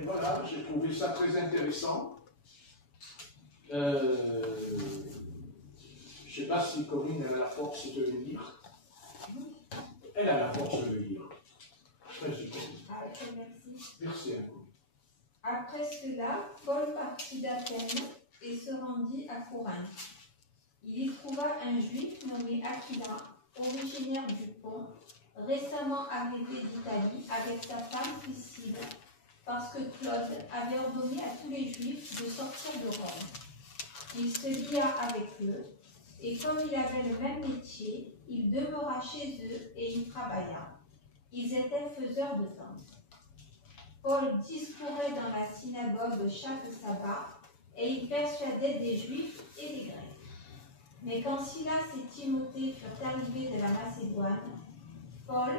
et voilà, j'ai trouvé ça très intéressant. Je ne sais pas si Corinne a la force de le lire. Elle a la force de le lire. Merci. Merci à vous. Après cela, Paul partit d'Athènes et se rendit à Corinthe. Il y trouva un juif nommé Aquila, originaire du Pont, récemment arrivé d'Italie avec sa femme Priscille, parce que Claude avait ordonné à tous les juifs de sortir de Rome. Il se lia avec eux, et comme il avait le même métier, il demeura chez eux et y travailla. Ils étaient faiseurs de tentes. Paul discourait dans la synagogue chaque sabbat, et il persuadait des Juifs et des Grecs. Mais quand Silas et Timothée furent arrivés de la Macédoine, Paul,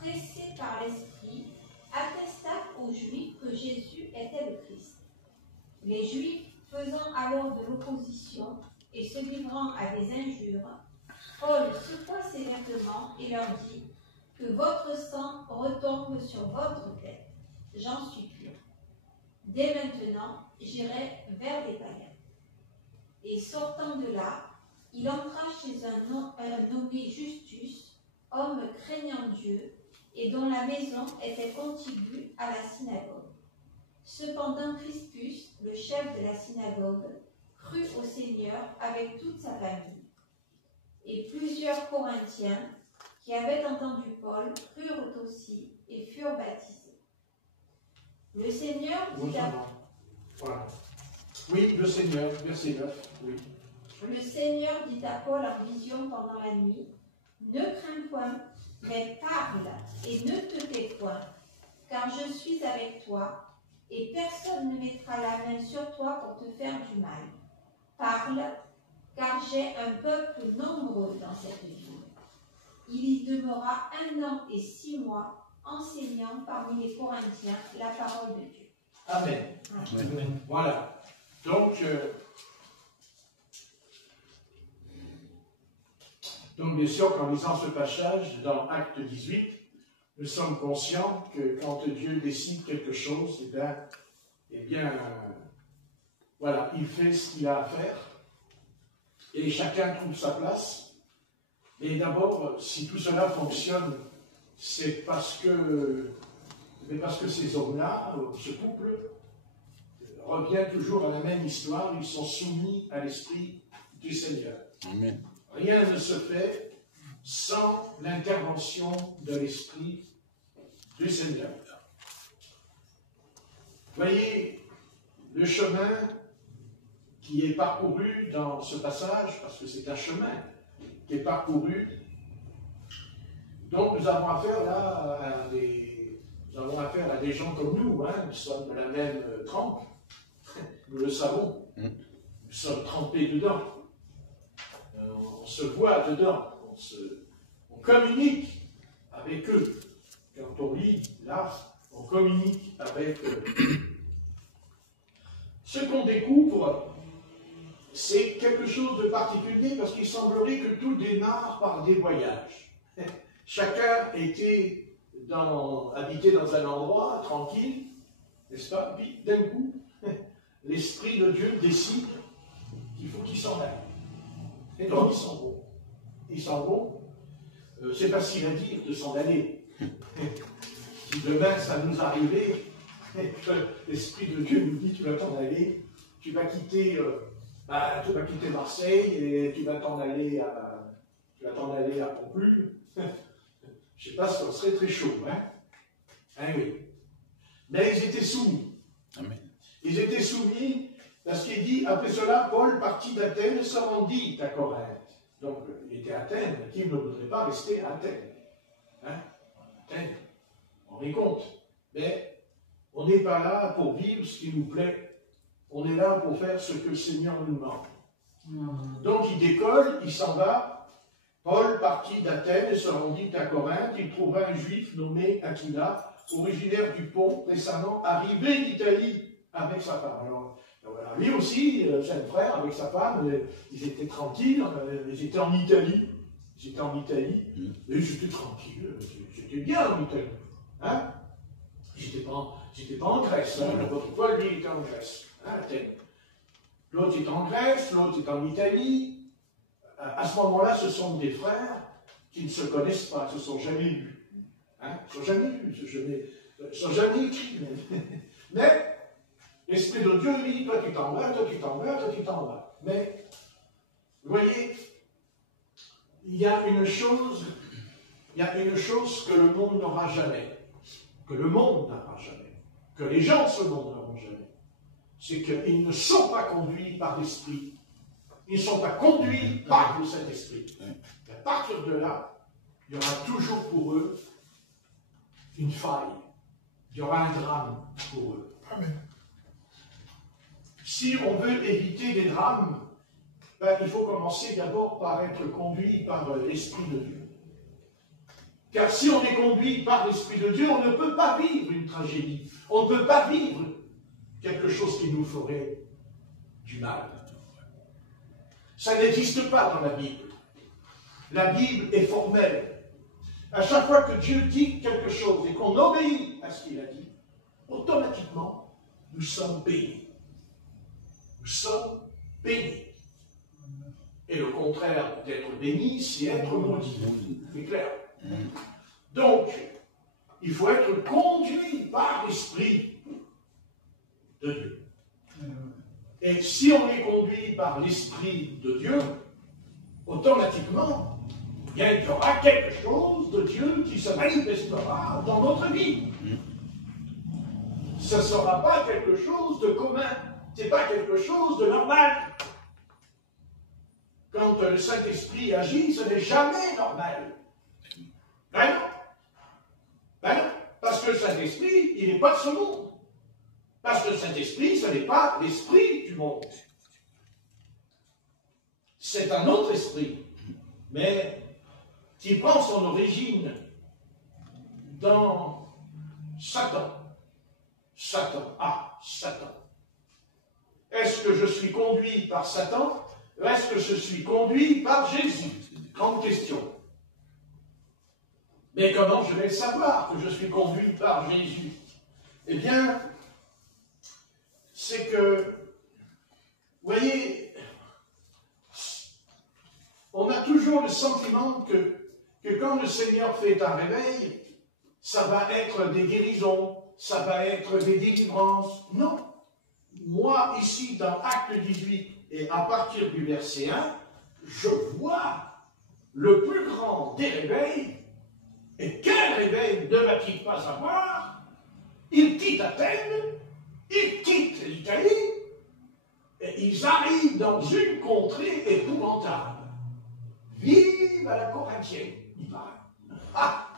pressé par l'Esprit, attesta aux Juifs que Jésus était le Christ. Les Juifs, faisant alors de l'opposition et se livrant à des injures, Paul secoua ses vêtements et leur dit que votre sang retombe sur votre tête. J'en suis pur. Dès maintenant, j'irai vers les païens. Et sortant de là, il entra chez un nommé Justus, homme craignant Dieu, et dont la maison était contiguë à la synagogue. Cependant Crispus, le chef de la synagogue, crut au Seigneur avec toute sa famille. Et plusieurs Corinthiens, qui avaient entendu Paul, crurent aussi et furent baptisés. Le Seigneur dit à... Voilà. Oui, le Seigneur, verset 9, oui. Le Seigneur dit à Paul en vision pendant la nuit, ne crains point, mais parle et ne te tais point, car je suis avec toi, et personne ne mettra la main sur toi pour te faire du mal. Parle, car j'ai un peuple nombreux dans cette ville. Il y demeura 1 an et 6 mois, enseignant parmi les Corinthiens la parole de Dieu. Amen. Amen. Voilà. Donc, bien sûr, qu'en lisant ce passage dans Acte 18, nous sommes conscients que quand Dieu décide quelque chose, eh bien, voilà, il fait ce qu'il a à faire et chacun trouve sa place. Et d'abord, si tout cela fonctionne, c'est parce que ces hommes-là, ce couple, revient toujours à la même histoire, ils sont soumis à l'Esprit du Seigneur. Amen. Rien ne se fait sans l'intervention de l'Esprit du Seigneur. Voyez, le chemin qui est parcouru dans ce passage, parce que c'est un chemin qui est parcouru, donc nous avons affaire là à des gens comme nous, hein, nous sommes de la même trempe, nous le savons, nous sommes trempés dedans, on se voit dedans, on communique avec eux. Quand on lit là, on communique avec eux. Ce qu'on découvre, c'est quelque chose de particulier parce qu'il semblerait que tout démarre par des voyages. Chacun était habité dans un endroit tranquille, n'est-ce pas? Puis d'un coup, l'Esprit de Dieu décide qu'il faut qu'il s'en aille. Et donc ils s'en vont. Ils s'en vont. C'est facile à dire de s'en aller. Si demain ça nous arrivait, l'Esprit de Dieu nous dit tu vas t'en aller, tu vas quitter Marseille et tu vas t'en aller à Pompule. Je ne sais pas si ça serait très chaud, hein? Hein, oui. Mais ils étaient soumis. Amen. Ils étaient soumis parce qu'il dit, après cela, Paul partit d'Athènes et se rendit à Corinthe. Donc, il était à Athènes. Qui ne voudrait pas rester à Athènes? Hein? Athènes. On y compte. Mais on n'est pas là pour vivre ce qui nous plaît. On est là pour faire ce que le Seigneur nous demande. Donc, il décolle, il s'en va. Paul partit d'Athènes et se rendit à Corinthe. Il trouva un juif nommé Aquila, originaire du Pont, récemment arrivé d'Italie avec sa femme. Alors, voilà, lui aussi, jeune frère, avec sa femme, ils étaient tranquilles, ils étaient en Italie. Ils étaient en Italie, et ils étaient tranquilles, c'était bien en Italie. Hein? J'étais pas en Grèce, hein, l'apôtre Paul, lui, il était en Grèce, hein, Athènes. L'autre est en Grèce, l'autre est en Italie. À ce moment-là, ce sont des frères qui ne se connaissent pas, ne se sont jamais vus. Hein, ils ne sont jamais vus, ils ne sont jamais écrits. Mais l'Esprit de Dieu lui dit, toi tu t'en vas, toi tu t'en vas, toi tu t'en vas. Mais, vous voyez, il y a une chose que le monde n'aura jamais, que le monde n'aura jamais, que les gens de ce monde n'auront jamais. C'est qu'ils ne sont pas conduits par l'Esprit. Ils ne sont pas conduits par le Saint-Esprit. À partir de là, il y aura toujours pour eux une faille. Il y aura un drame pour eux. Amen. Si on veut éviter des drames, ben, il faut commencer d'abord par être conduit par l'Esprit de Dieu. Car si on est conduit par l'Esprit de Dieu, on ne peut pas vivre une tragédie. On ne peut pas vivre quelque chose qui nous ferait du mal. Ça n'existe pas dans la Bible. La Bible est formelle. À chaque fois que Dieu dit quelque chose et qu'on obéit à ce qu'il a dit, automatiquement, nous sommes bénis. Nous sommes bénis. Et le contraire d'être béni, c'est être maudit. C'est clair. Donc, il faut être conduit par l'Esprit de Dieu. Et si on est conduit par l'Esprit de Dieu, automatiquement, il y aura quelque chose de Dieu qui se manifestera dans notre vie. Ce ne sera pas quelque chose de commun, ce n'est pas quelque chose de normal. Quand le Saint-Esprit agit, ce n'est jamais normal. Ben non. Ben non. Parce que le Saint-Esprit, il n'est pas de ce monde. Parce que le Saint-Esprit, ce n'est pas l'esprit du monde. C'est un autre esprit, mais qui prend son origine dans Satan. Satan. Ah, Satan. Est-ce que je suis conduit par Satan ou est-ce que je suis conduit par Jésus? Grande question. Mais comment je vais le savoir que je suis conduit par Jésus? Eh bien, c'est que, vous voyez, on a toujours le sentiment que quand le Seigneur fait un réveil, ça va être des guérisons, ça va être des délivrances. Non. Moi, ici, dans Acte 18, et à partir du verset 1, je vois le plus grand des réveils. Et quel réveil ne va-t-il pas avoir? Il quitte Athènes, il quitte l'Italie, et ils arrivent dans une contrée épouvantable. Vive à la Corinthienne, il paraît. Ah,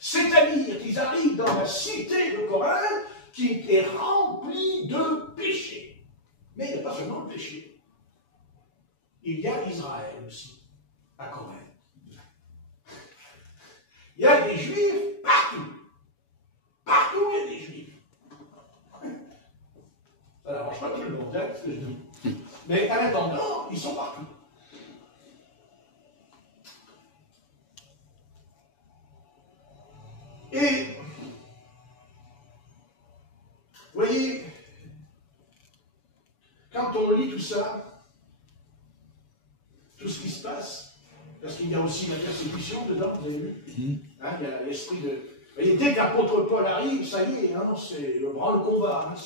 c'est-à-dire qu'ils arrivent dans la cité de Corinthe qui est remplie de péchés. Mais il n'y a pas seulement le péché. Il y a Israël aussi, à Corinthe. Il y a des Juifs partout. Partout, il y a des Juifs. Ça n'arrange pas tout le monde, hein, ce que je dis. Mais en attendant, ils sont partout. Et, vous voyez, quand on lit tout ça, tout ce qui se passe, parce qu'il y a aussi la persécution dedans, vous avez vu, hein, il y a l'esprit de... Vous voyez, dès qu'apôtre Paul arrive, ça y est, hein, c'est le branle-combat, hein,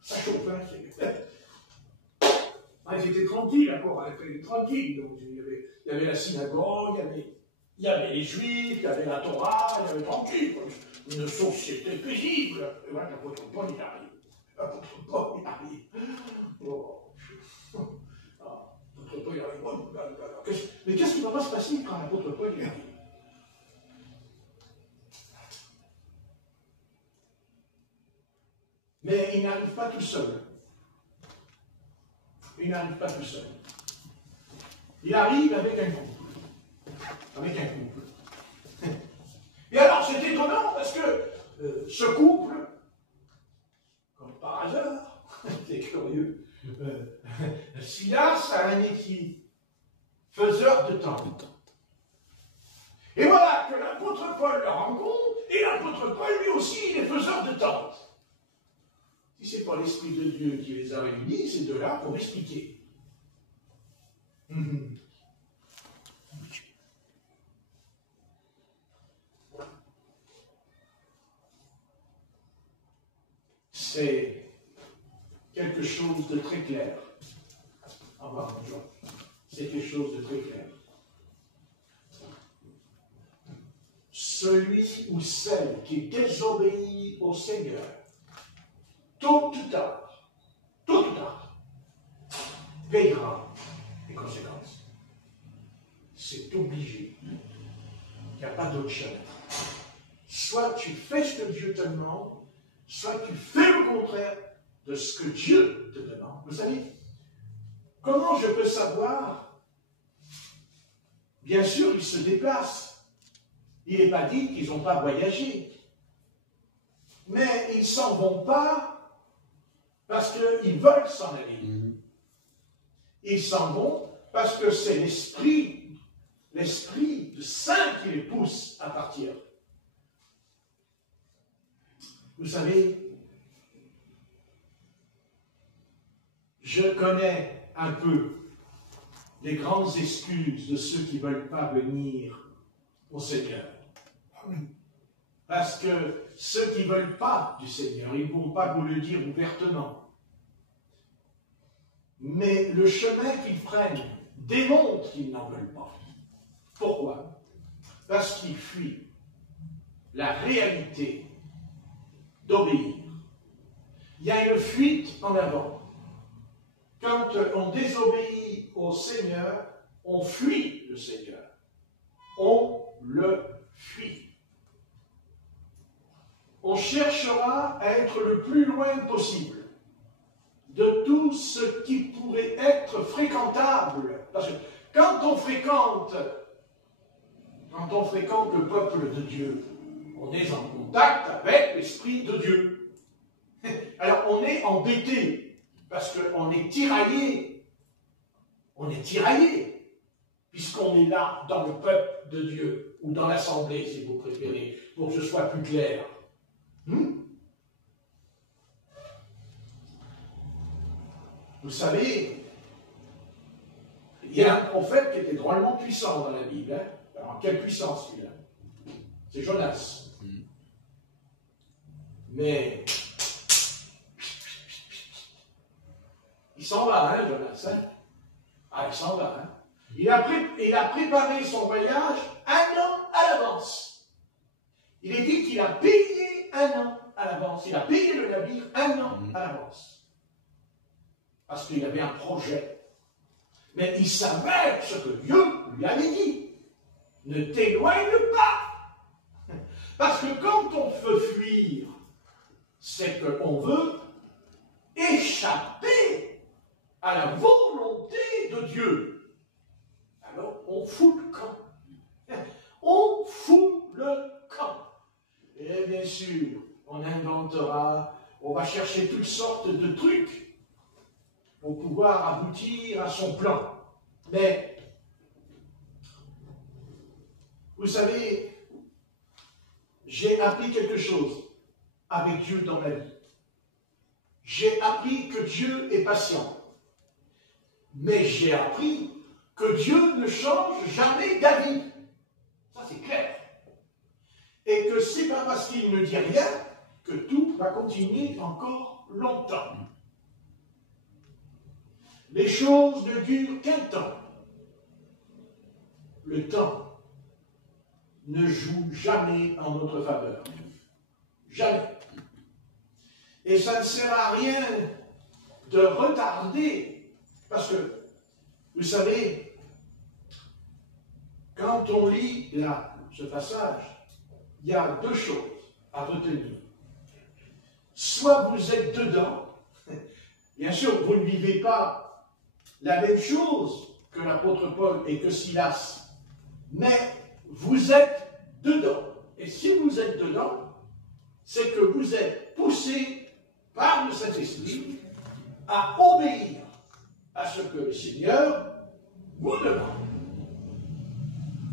ça chauffe, hein, ils étaient tranquilles, encore, ils étaient tranquilles, donc il y avait la synagogue, il y avait les Juifs, il y avait la Torah, il y avait tranquille, une société paisible. Et voilà, l'apôtre Paul, il arrive. L'apôtre Paul, il arrive. Oh. L'apôtre Paul, il arrive. Oh, mais qu'est-ce qui va pas se passer quand l'apôtre Paul, il arrive? Mais il n'arrive pas tout seul. Il n'arrive pas tout seul. Il arrive avec un couple. Avec un couple. Et alors, c'est étonnant parce que ce couple, comme par hasard, c'est curieux, Silas a un métier, faiseur de tentes. Et voilà que l'apôtre Paul le rencontre Et l'apôtre Paul, lui aussi, il est faiseur de tentes. Si ce n'est pas l'Esprit de Dieu qui les a réunis, ces deux-là pour expliquer. C'est quelque chose de très clair. C'est quelque chose de très clair. Celui ou celle qui désobéit au Seigneur, tôt ou tard, payera les conséquences. C'est obligé. Il n'y a pas d'autre chemin. Soit tu fais ce que Dieu te demande, soit tu fais le contraire de ce que Dieu te demande. Vous savez, comment je peux savoir? Bien sûr, ils se déplacent. Il n'est pas dit qu'ils n'ont pas voyagé. Mais ils ne s'en vont pas parce qu'ils veulent s'en aller. Ils s'en vont parce que c'est l'Esprit de Saint qui les pousse à partir. Vous savez, je connais un peu les grandes excuses de ceux qui ne veulent pas venir au Seigneur. Parce que ceux qui ne veulent pas du Seigneur, ils ne vont pas vous le dire ouvertement. Mais le chemin qu'ils prennent démontre qu'ils n'en veulent pas. Pourquoi? Parce qu'ils fuient la réalité d'obéir. Il y a une fuite en avant. Quand on désobéit au Seigneur, on fuit le Seigneur. On le fuit. On cherchera à être le plus loin possible de tout ce qui pourrait être fréquentable. Parce que quand on fréquente le peuple de Dieu, on est en contact avec l'Esprit de Dieu. Alors on est embêté, parce qu'on est tiraillé. On est tiraillé, puisqu'on est là dans le peuple de Dieu, ou dans l'assemblée, si vous préférez, pour que ce soit plus clair. Vous savez, il y a un prophète qui était drôlement puissant dans la Bible. Hein? Alors, quelle puissance celui-là? C'est Jonas. Mais il s'en va, hein, Jonas. Hein? Ah, il s'en va. Hein? Il a préparé son voyage 1 an à l'avance. Il est dit qu'il a payé 1 an à l'avance. Il a payé le navire 1 an à l'avance. Parce qu'il avait un projet. Mais il savait ce que Dieu lui avait dit. Ne t'éloigne pas. Parce que quand on veut fuir, c'est qu'on veut échapper à la volonté de Dieu. Alors, on fout le camp. On fout le camp. Et bien sûr, on inventera, on va chercher toutes sortes de trucs pour pouvoir aboutir à son plan. Mais, vous savez, j'ai appris quelque chose avec Dieu dans ma vie. J'ai appris que Dieu est patient. Mais j'ai appris que Dieu ne change jamais d'avis. Ça, c'est clair. Et que ce n'est pas parce qu'il ne dit rien que tout va continuer encore longtemps. Les choses ne durent qu'un temps. Le temps ne joue jamais en notre faveur. Jamais. Et ça ne sert à rien de retarder. Parce que, vous savez, quand on lit là, ce passage, il y a 2 choses à retenir. Soit vous êtes dedans, bien sûr, vous ne vivez pas la même chose que l'apôtre Paul et que Silas, mais vous êtes dedans. Et si vous êtes dedans, c'est que vous êtes poussé par le Saint-Esprit à obéir à ce que le Seigneur vous demande.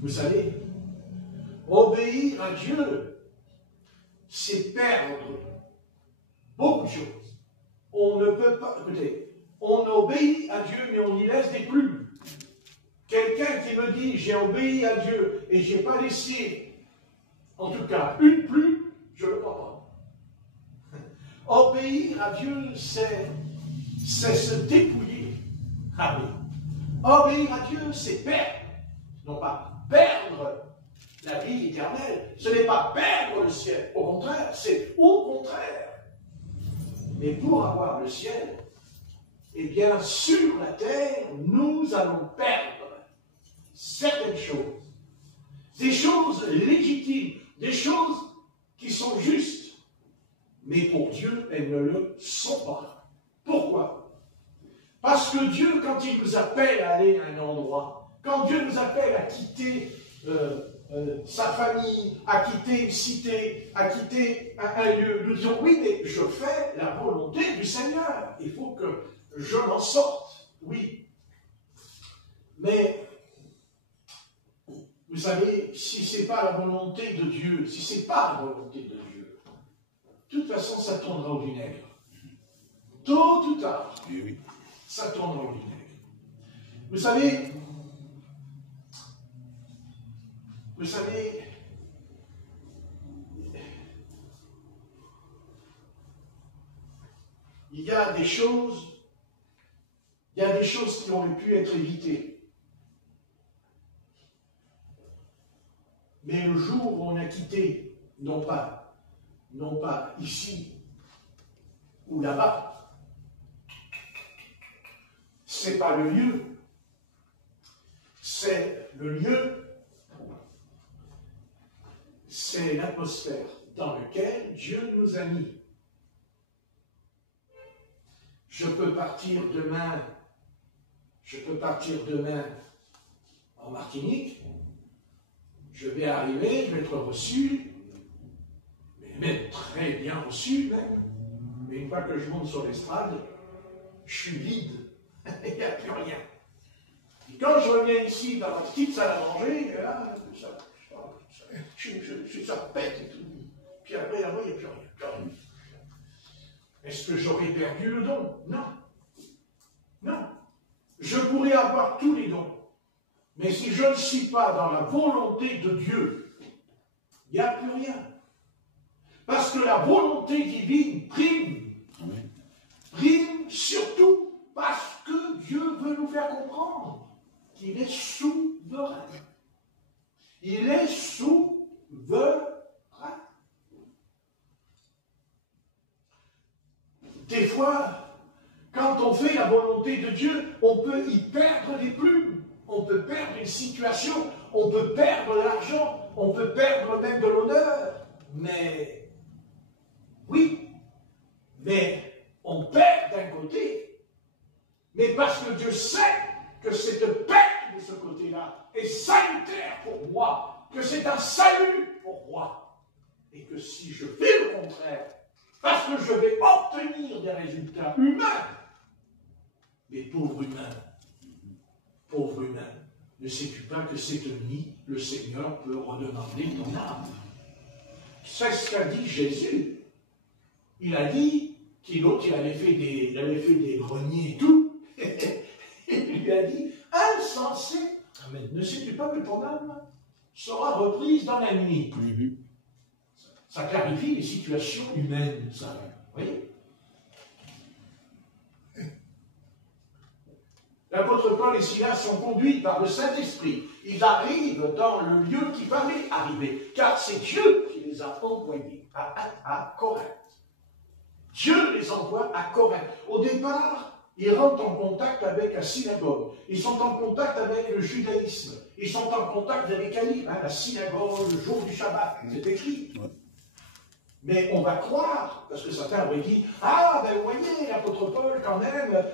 Vous savez, obéir à Dieu, c'est perdre beaucoup de choses. On ne peut pas, écoutez, on obéit à Dieu, mais on y laisse des plumes. Quelqu'un qui me dit, j'ai obéi à Dieu et je n'ai pas laissé, en tout cas, une plume, je ne le crois pas. Obéir à Dieu, c'est se dépouiller. Ah oui. Obéir à Dieu, c'est perdre. Non pas perdre la vie éternelle. Ce n'est pas perdre le ciel. Au contraire, c'est au contraire. Mais pour avoir le ciel, eh bien, sur la terre, nous allons perdre certaines choses. Des choses légitimes, des choses qui sont justes. Mais pour Dieu, elles ne le sont pas. Pourquoi? Parce que Dieu, quand il nous appelle à aller à un endroit, quand Dieu nous appelle à quitter sa famille, à quitter une cité, à quitter un lieu, nous disons, oui, mais je fais la volonté du Seigneur. Il faut que je m'en sorte, oui. Mais, vous savez, si ce n'est pas la volonté de Dieu, si ce n'est pas la volonté de Dieu, de toute façon, ça tournera au vinaigre. Tôt ou tard, oui. Ça tournera au vinaigre. Vous savez, il y a des choses qui auraient pu être évitées. Mais le jour où on a quitté, non pas ici ou là-bas, c'est pas le lieu, c'est le lieu, c'est l'atmosphère dans laquelle Dieu nous a mis. Je peux partir demain en Martinique, je vais arriver, je vais être reçu, mais même très bien reçu même. Mais une fois que je monte sur l'estrade, je suis vide, il n'y a plus rien. Et quand je reviens ici dans ma petite salle à manger, là, ça pète et tout. Puis après, là-bas, il n'y a plus rien. Est-ce que j'aurais perdu le don? Non. Non. Je pourrais avoir tous les dons. Mais si je ne suis pas dans la volonté de Dieu, il n'y a plus rien. Parce que la volonté divine prime. Amen. Prime surtout parce que Dieu veut nous faire comprendre qu'il est souverain. Il est souverain. Des fois, quand on fait la volonté de Dieu, on peut y perdre des plumes, on peut perdre une situation, on peut perdre de l'argent, on peut perdre même de l'honneur. Mais, oui, mais on perd d'un côté. Mais parce que Dieu sait que cette perte de ce côté-là est salutaire pour moi, que c'est un salut pour moi. Et que si je fais le contraire, parce que je vais obtenir des résultats humains, mais pauvre humain, ne sais-tu pas que cette nuit, le Seigneur peut redemander ton âme? C'est ce qu'a dit Jésus. Il a dit qu'il avait fait des greniers et tout. Il lui a dit, insensé, amen, ne sais-tu pas que ton âme sera reprise dans la nuit? Ça clarifie les situations humaines, ça. Vous voyez? L'apôtre Paul et Silas sont conduits par le Saint-Esprit. Ils arrivent dans le lieu qui fallait arriver, car c'est Dieu qui les a envoyés à Corinthe. Dieu les envoie à Corinthe. Au départ, ils rentrent en contact avec la synagogue. Ils sont en contact avec le judaïsme. Ils sont en contact avec la synagogue, le jour du Shabbat. C'est écrit. Mais on va croire, parce que certains auraient dit, ah, ben vous voyez, l'apôtre Paul, quand même,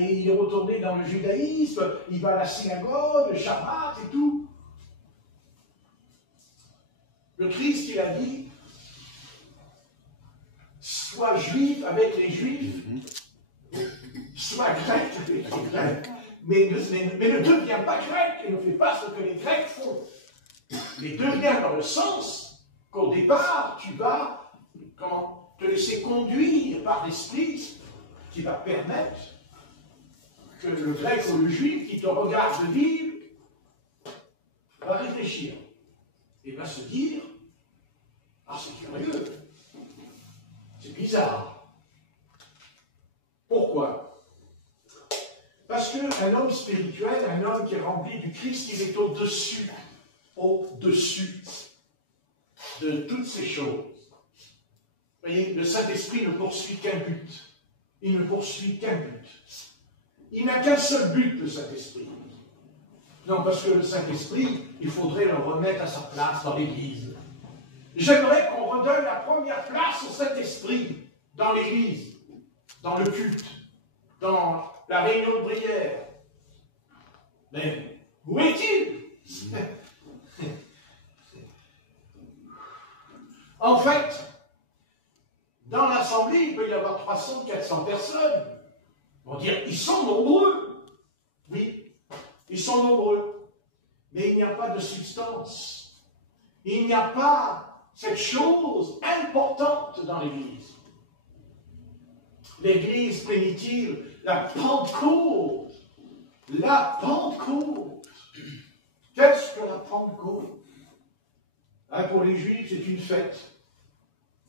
il est retourné dans le judaïsme, il va à la synagogue, le Shabbat et tout. Le Christ, il a dit, sois juif avec les juifs, sois grec avec les grecs, mais ne deviens pas grec et ne fais pas ce que les Grecs font. Mais deviens dans le sens qu'au départ, tu vas te laisser conduire par l'Esprit qui va permettre que le grec ou le juif qui te regarde vivre va réfléchir et va se dire « Ah, c'est curieux, c'est bizarre. » Pourquoi? Parce qu'un homme spirituel, un homme qui est rempli du Christ, il est au-dessus de toutes ces choses. Vous voyez, le Saint-Esprit ne poursuit qu'un but. Il ne poursuit qu'un but. Il n'a qu'un seul but, le Saint-Esprit. Non, parce que le Saint-Esprit, il faudrait le remettre à sa place dans l'Église. J'aimerais qu'on redonne la première place au Saint-Esprit dans l'Église, dans le culte, dans la réunion de prière. Mais où est-il? En fait, dans l'assemblée, il peut y avoir 300, 400 personnes. On va dire, ils sont nombreux. Oui, ils sont nombreux. Mais il n'y a pas de substance. Il n'y a pas cette chose importante dans l'Église. L'Église primitive, la Pentecôte. La Pentecôte. Qu'est-ce que la Pentecôte? Pour les Juifs, c'est une fête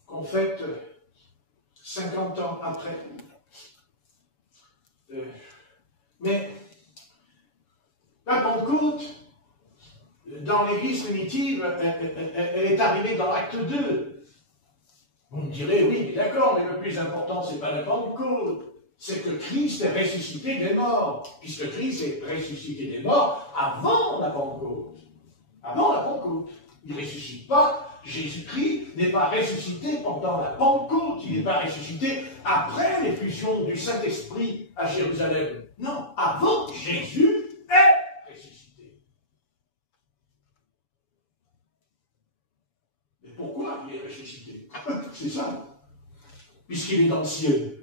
qu'on fête 50 ans après. Mais la Pentecôte, dans l'Église primitive, elle est arrivée dans l'acte 2. Vous me direz, oui, d'accord, mais le plus important, ce n'est pas la Pentecôte, c'est que Christ est ressuscité des morts, puisque Christ est ressuscité des morts avant la Pentecôte. Avant la Pentecôte. Il ne ressuscite pas. Jésus-Christ n'est pas ressuscité pendant la Pentecôte. Il n'est pas ressuscité après l'effusion du Saint-Esprit à Jérusalem. Non, avant, Jésus est ressuscité. Mais pourquoi il est ressuscité? C'est ça. Puisqu'il est dans le ciel.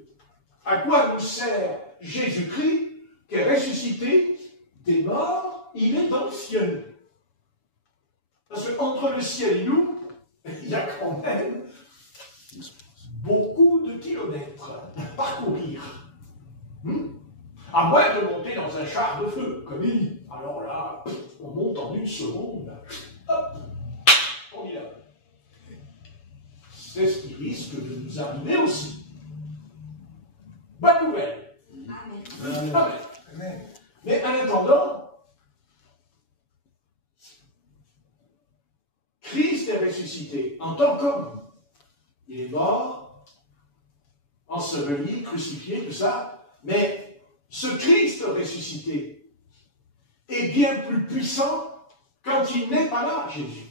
À quoi nous sert Jésus-Christ qui est ressuscité des morts? Il est dans le ciel. Parce qu'entre le ciel et nous, il y a quand même beaucoup de kilomètres à parcourir. À moins de monter dans un char de feu, comme il dit. Alors là, on monte en une seconde. Hop, on y va. C'est ce qui risque de nous arriver aussi. Bonne nouvelle. Amen. Amen. Mais en attendant, Christ est ressuscité en tant qu'homme. Il est mort, enseveli, crucifié, tout ça. Mais ce Christ ressuscité est bien plus puissant quand il n'est pas là, Jésus.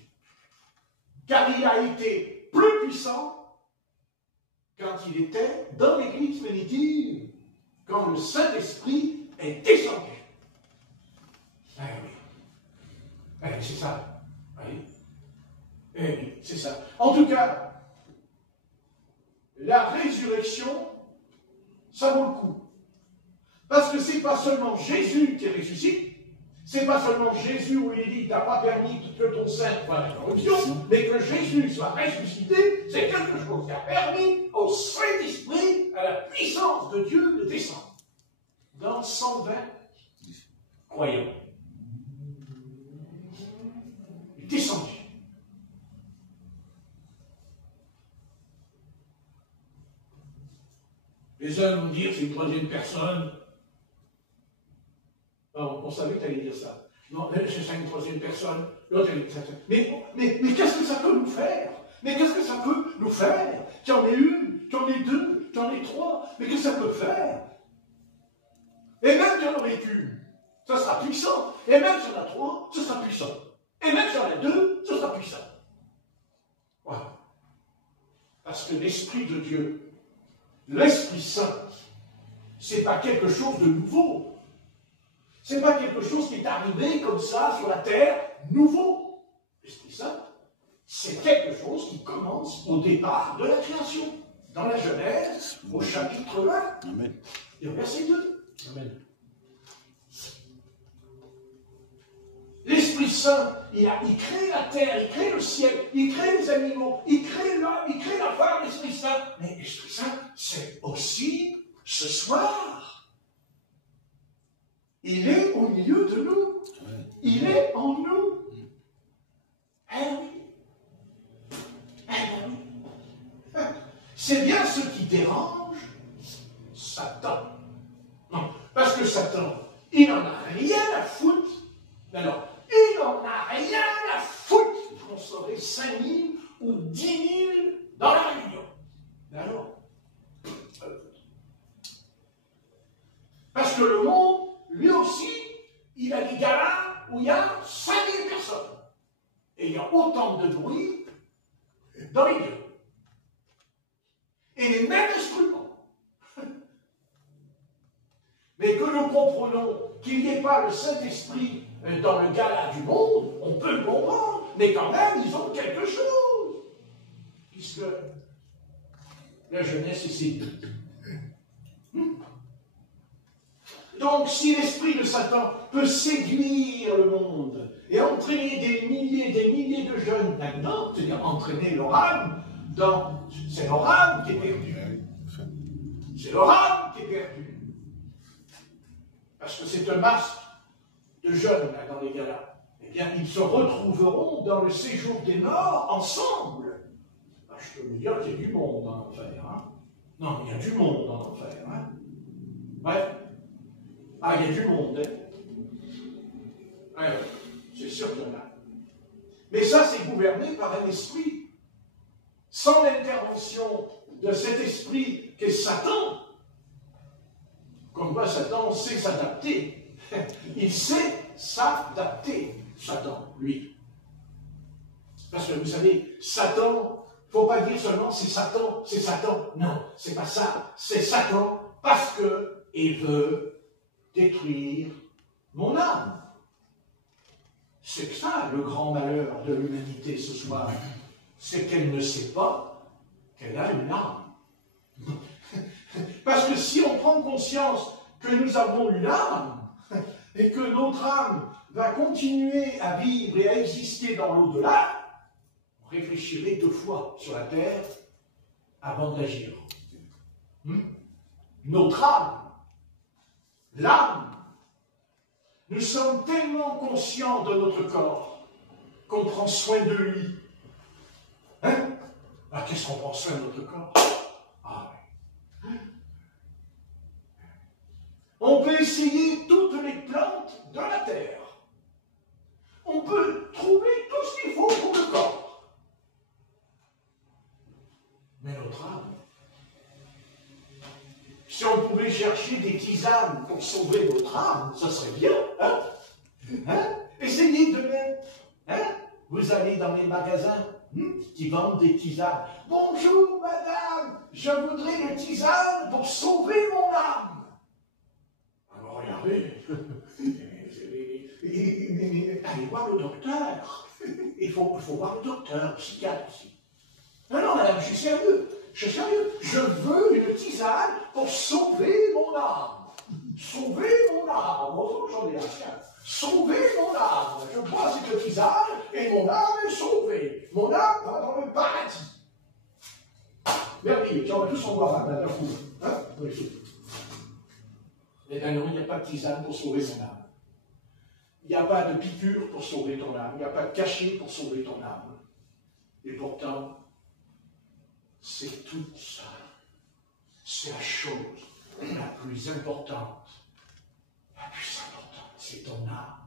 Car il a été plus puissant quand il était dans l'Église primitive, quand le Saint-Esprit est descendu. Eh oui. C'est ça. Oui. Oui, c'est ça. En tout cas, la résurrection, ça vaut le coup. Parce que ce n'est pas seulement Jésus qui ressuscite, ce n'est pas seulement Jésus où il dit « t'as pas permis que ton sein soit la corruption », mais que Jésus soit ressuscité, c'est quelque chose qui a permis au Saint-Esprit, à la puissance de Dieu, de descendre dans 120 croyants. Il est descendu. Les uns vont dire c'est une troisième personne. Non, on savait que tu allais dire ça. Non, c'est une troisième personne. L'autre, elle dit mais qu'est-ce que ça peut nous faire? Mais qu'est-ce que ça peut nous faire? Tu en es une, tu en es deux, tu en es trois. Mais qu'est-ce que ça peut faire? Et même tu en aurais qu'une, ça sera puissant. Et même si on a trois, ce sera puissant. Et même si on a deux, ce sera puissant. Voilà. Parce que l'Esprit de Dieu, l'Esprit Saint, ce n'est pas quelque chose de nouveau. Ce n'est pas quelque chose qui est arrivé comme ça sur la terre, nouveau. L'Esprit Saint, c'est quelque chose qui commence au départ de la création. Dans la Genèse, au chapitre 1, Amen. Et au verset 2. Amen. L'Esprit L'Esprit Saint, il crée la terre, il crée le ciel, il crée les animaux, il crée l'homme, il crée la femme, l'Esprit Saint. Mais l'Esprit Saint, c'est aussi ce soir. Il est au milieu de nous. Il est en nous. Eh oui. Eh oui. C'est bien ce qui dérange Satan. Non, parce que Satan, il n'en a rien à foutre. Alors, il n'en a rien à foutre qu'on serait 5 000 ou 10 000 dans la réunion. Alors, parce que le monde, lui aussi, il a des galas où il y a 5 000 personnes. Et il y a autant de bruit dans les deux. Et les mêmes instruments. Mais que nous comprenons qu'il n'y ait pas le Saint-Esprit dans le gala du monde, on peut le comprendre, mais quand même, ils ont quelque chose. Puisque la jeunesse est séduite. Donc, si l'esprit de Satan peut séduire le monde et entraîner des milliers de jeunes maintenant, c'est-à-dire entraîner leur âme, c'est leur âme qui est perdue. C'est leur âme qui est perdue. Parce que c'est un masque de jeunes là, dans les galas. Eh bien, ils se retrouveront dans le séjour des morts ensemble. Ah, je peux vous dire qu'il y a du monde en enfer. Hein? Non, il y a du monde en enfer. Hein? Ouais. Ah, il y a du monde. Hein? Ouais, c'est sûr qu'il y en a. Mais ça, c'est gouverné par un esprit. Sans l'intervention de cet esprit qu'est Satan, comme quoi Satan sait s'adapter. Il sait s'adapter, Satan, lui. Parce que vous savez, Satan, il ne faut pas dire seulement c'est Satan, c'est Satan. Non, c'est pas ça. C'est Satan parce qu'il veut détruire mon âme. C'est ça le grand malheur de l'humanité ce soir. C'est qu'elle ne sait pas qu'elle a une âme. Parce que si on prend conscience que nous avons une âme, et que notre âme va continuer à vivre et à exister dans l'au-delà, on réfléchirait 2 fois sur la terre avant d'agir. Notre âme, l'âme, nous sommes tellement conscients de notre corps qu'on prend soin de lui. Hein? Ah, qu'est-ce qu'on prend soin de notre corps? Ah oui. On peut essayer toutes les plantes de la terre. On peut trouver tout ce qu'il faut pour le corps. Mais notre âme, si on pouvait chercher des tisanes pour sauver notre âme, ça serait bien. Hein? Hein? Essayez demain. Hein? Vous allez dans les magasins qui vendent des tisanes. Bonjour madame, je voudrais une tisane pour sauver mon âme. Alors regardez, allez voir le docteur. Il faut voir le docteur, le psychiatre aussi. Non, non madame, je suis sérieux. Je suis sérieux. Je veux une tisane pour sauver mon âme. Sauver mon âme. J'en ai la tiens. Sauver mon âme. Je bois cette tisane et mon âme est sauvée. Mon âme va dans le paradis. Merveilleux. On va tous en boire un d'un coup. Hein? Eh bien non, il n'y a pas de tisane pour sauver mon âme. Il n'y a pas de piqûre pour sauver ton âme. Il n'y a pas de cachet pour sauver ton âme. Et pourtant, c'est tout ça. C'est la chose la plus importante. La plus importante, c'est ton âme.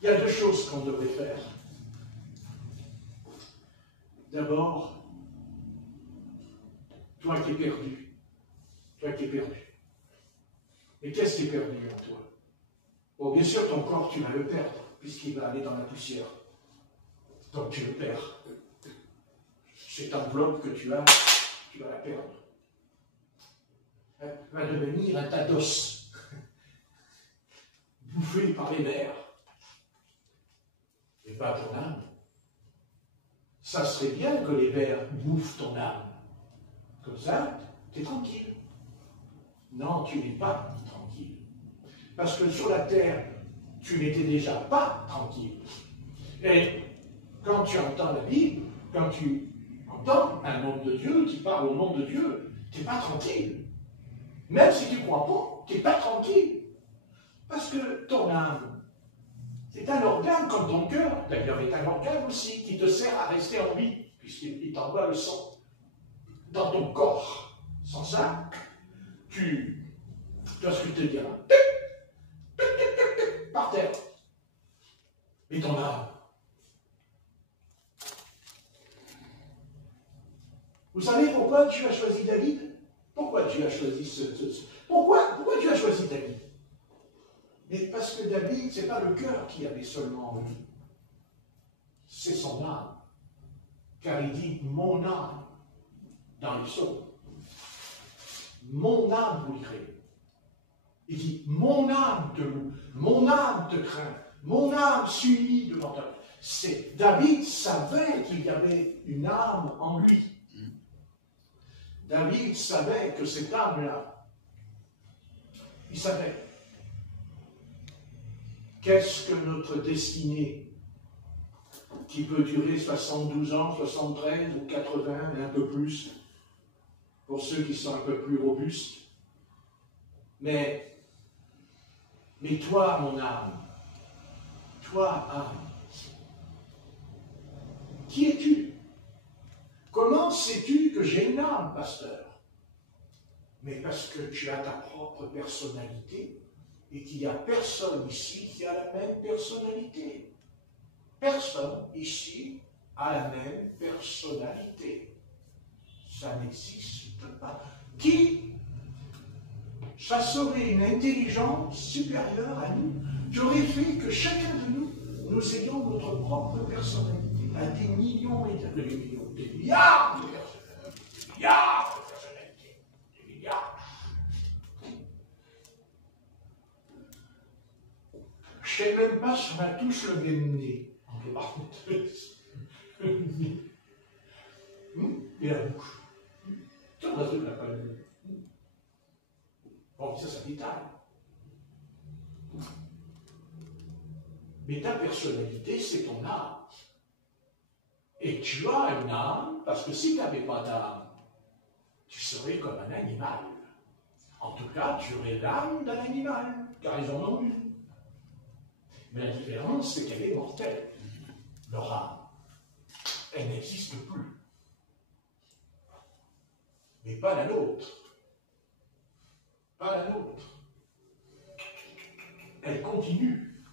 Il y a 2 choses qu'on devrait faire. D'abord, toi qui es perdu. Toi qui es perdu. Mais qu'est-ce qui est perdu en toi? Bon, bien sûr, ton corps, tu vas le perdre, puisqu'il va aller dans la poussière. Donc tu le perds. Cette enveloppe que tu as, tu vas la perdre. Elle va devenir un tas d'os, bouffé par les vers. Et pas ton âme. Ça serait bien que les vers bouffent ton âme. Comme ça, tu es tranquille. Non, tu n'es pas tranquille. Parce que sur la terre, tu n'étais déjà pas tranquille. Et quand tu entends la Bible, quand tu entends un nom de Dieu qui parle au nom de Dieu, tu n'es pas tranquille. Même si tu ne crois pas, tu n'es pas tranquille. Parce que ton âme, c'est un organe comme ton cœur, d'ailleurs, est un organe aussi qui te sert à rester en vie, puisqu'il t'envoie le sang dans ton corps. Sans ça, tu vois ce que je te dirai, par terre. Mais ton âme. Vous savez pourquoi tu as choisi David? Pourquoi tu as choisi pourquoi tu as choisi David? Mais parce que David, ce n'est pas le cœur qui avait seulement envie. C'est son âme. Car il dit « mon âme » dans les psaumes. Mon âme vous crée. Il dit « mon âme te loue, mon âme te craint, mon âme s'unit devant toi. » David savait qu'il y avait une âme en lui. David savait que cette âme-là, il savait. Qu'est-ce que notre destinée, qui peut durer 72 ans, 73 ou 80, et un peu plus, pour ceux qui sont un peu plus robustes. Mais toi, mon âme, toi, âme, qui es-tu? Comment sais-tu que j'ai une âme, pasteur? Mais parce que tu as ta propre personnalité et qu'il n'y a personne ici qui a la même personnalité. Personne ici a la même personnalité. Ça n'existe pas. Qui? Ça serait une intelligence supérieure à nous qui aurait fait que chacun de nous ayons notre propre personnalité. À des millions et des millions, des milliards de personnalités, des milliards de personnalités, des milliards. Je ne sais même pas si on a tous le même nez, entre parenthèses. Et la bouche. Ça, on a truc là, pas le même. Bon, ça détaille. Mais ta personnalité, c'est ton âme. Et tu as une âme, parce que si tu n'avais pas d'âme, tu serais comme un animal. En tout cas, tu aurais l'âme d'un animal, car ils en ont une. Mais la différence, c'est qu'elle est mortelle, leur âme. Elle n'existe plus. Mais pas la nôtre. Pas la nôtre. Elle continue.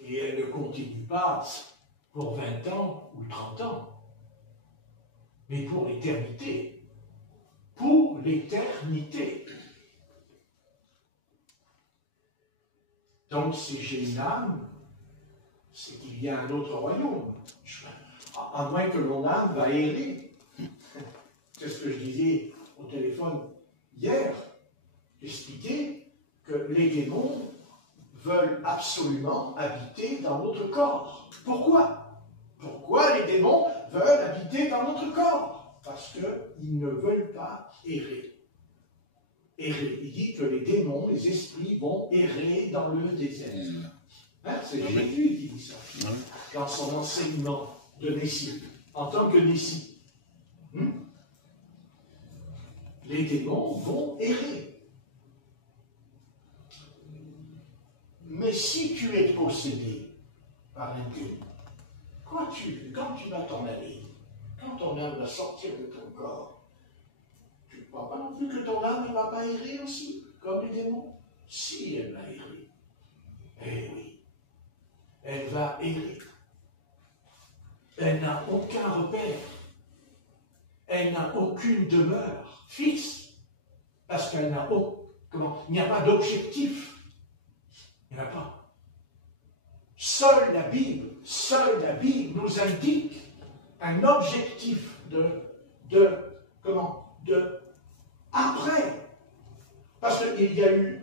Et elle ne continue pas pour 20 ans ou 30 ans, mais pour l'éternité. Pour l'éternité. Donc, si j'ai une âme, c'est qu'il y a un autre royaume. À moins que mon âme va errer. C'est ce que je disais au téléphone hier. J'expliquais que les démons veulent absolument habiter dans notre corps. Pourquoi? Pourquoi les démons veulent habiter dans notre corps? Parce qu'ils ne veulent pas errer. Errer. Il dit que les démons, les esprits vont errer dans le désert. Hein? C'est Jésus qui dit ça, dans son enseignement de Messie, en tant que Messie. Les démons vont errer. Mais si tu es possédé par un démon, quand tu vas t'en aller, quand ton âme va sortir de ton corps, tu ne crois pas non plus que ton âme ne va pas errer aussi, comme les démons? Si elle va errer. Eh oui, elle va errer. Elle n'a aucun repère. Elle n'a aucune demeure fixe. Parce qu'elle n'a il n'y a pas d'objectif. Il n'y en a pas. Seule la Bible nous indique un objectif de après. Parce qu'il y a eu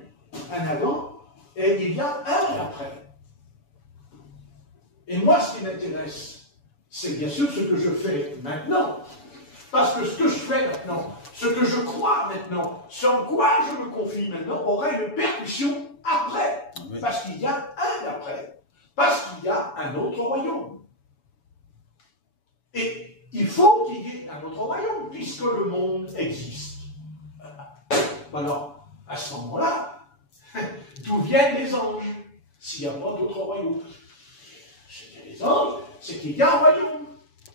un avant et il y a un après. Et moi, ce qui m'intéresse, c'est bien sûr ce que je fais maintenant. Parce que ce que je fais maintenant, ce que je crois maintenant, sans quoi je me confie maintenant, aura une répercussion après. Amen. Parce qu'il y a un après. Parce qu'il y a un autre royaume. Et il faut qu'il y ait un autre royaume, puisque le monde existe. Alors, à ce moment-là, d'où viennent les anges? S'il n'y a pas d'autre royaume. S'il y a les anges, c'est qu'il y a un royaume.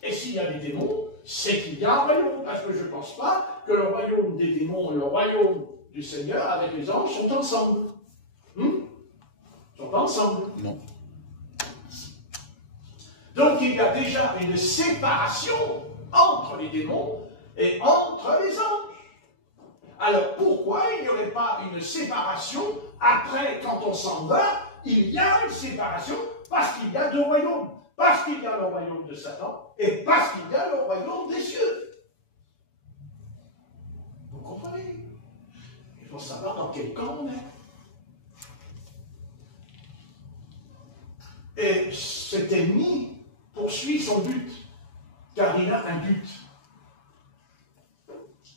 Et s'il y a des démons, c'est qu'il y a un royaume. Parce que je ne pense pas que le royaume des démons et le royaume du Seigneur avec les anges sont ensemble. Ils ne sont pas ensemble. Non. Donc il y a déjà une séparation entre les démons et entre les anges. Alors pourquoi il n'y aurait pas une séparation après, quand on s'en va, il y a une séparation parce qu'il y a deux royaumes. Parce qu'il y a le royaume de Satan et parce qu'il y a le royaume des cieux. Vous comprenez? Il faut savoir dans quel camp on est. Et cet ennemi poursuit son but, car il a un but.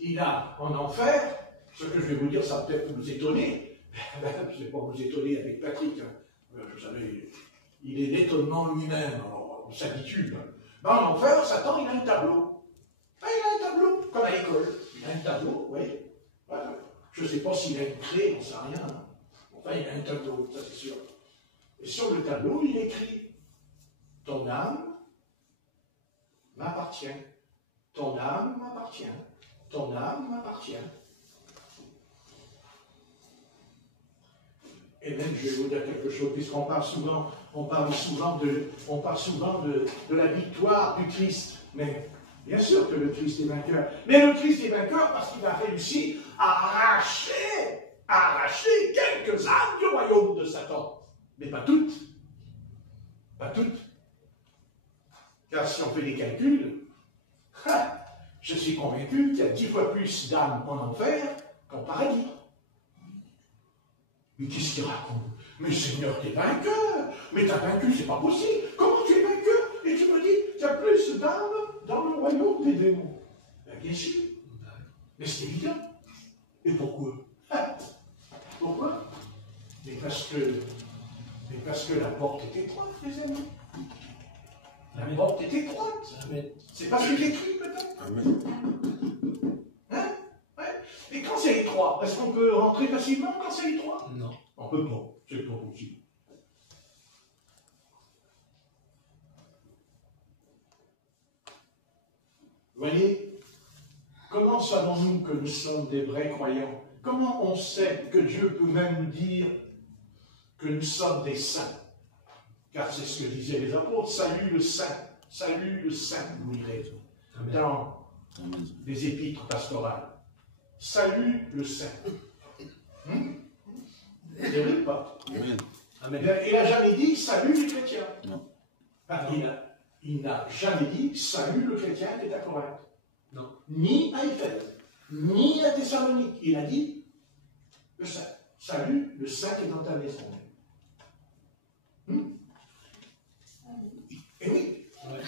Il a en enfer, ce que je vais vous dire, ça va peut-être vous étonner, je ne vais pas vous étonner avec Patrick, hein. Vous savez, il est l'étonnement lui-même, alors on s'habitue. Mais en enfer, Satan, il a un tableau. Ah, il a un tableau, comme à l'école. Il a un tableau, oui. Voilà. Je ne sais pas s'il a une craie, on ne sait rien. Hein. Enfin, il a un tableau, ça c'est sûr. Et sur le tableau, il écrit « Ton âme m'appartient. Ton âme m'appartient. Ton âme m'appartient. » Et même, je vais vous dire quelque chose, puisqu'on parle souvent, de la victoire du Christ. Mais bien sûr que le Christ est vainqueur. Mais le Christ est vainqueur parce qu'il a réussi à arracher quelques âmes du royaume de Satan. Mais pas toutes. Pas toutes. Car si on fait des calculs, je suis convaincu qu'il y a 10 fois plus d'âmes en enfer qu'en paradis. Mais qu'est-ce qu'il raconte? Mais Seigneur, tu es vainqueur. Mais tu as vaincu, c'est pas possible. Comment tu es vainqueur? Et tu me dis qu'il y a plus d'âmes dans le royaume des démons. Ben, bien sûr. Mais c'est évident. Et pourquoi? Pourquoi? Mais parce que la porte est étroite, les amis. La porte est étroite. C'est pas ce qui est écrit, peut-être. Amen. Hein? Ouais. Et quand c'est étroit, est-ce qu'on peut rentrer facilement quand c'est étroit? Non. On peut pas. C'est pas possible. Vous voyez, comment savons-nous que nous sommes des vrais croyants? Comment on sait que Dieu peut même nous dire que nous sommes des saints? Car c'est ce que disaient les apôtres, salut le saint, vous lirez dans les épîtres pastorales. Salut le saint. Vous avez vu ou pas? Amen. Amen. Il n'a jamais dit salut les chrétiens. Non. Enfin, il n'a jamais dit salut le chrétien qui est à Corinthe. Non. Ni à Éphèse, ni à Thessalonique. Il a dit le saint. Salut le saint qui est dans ta maison. Eh oui. Ouais.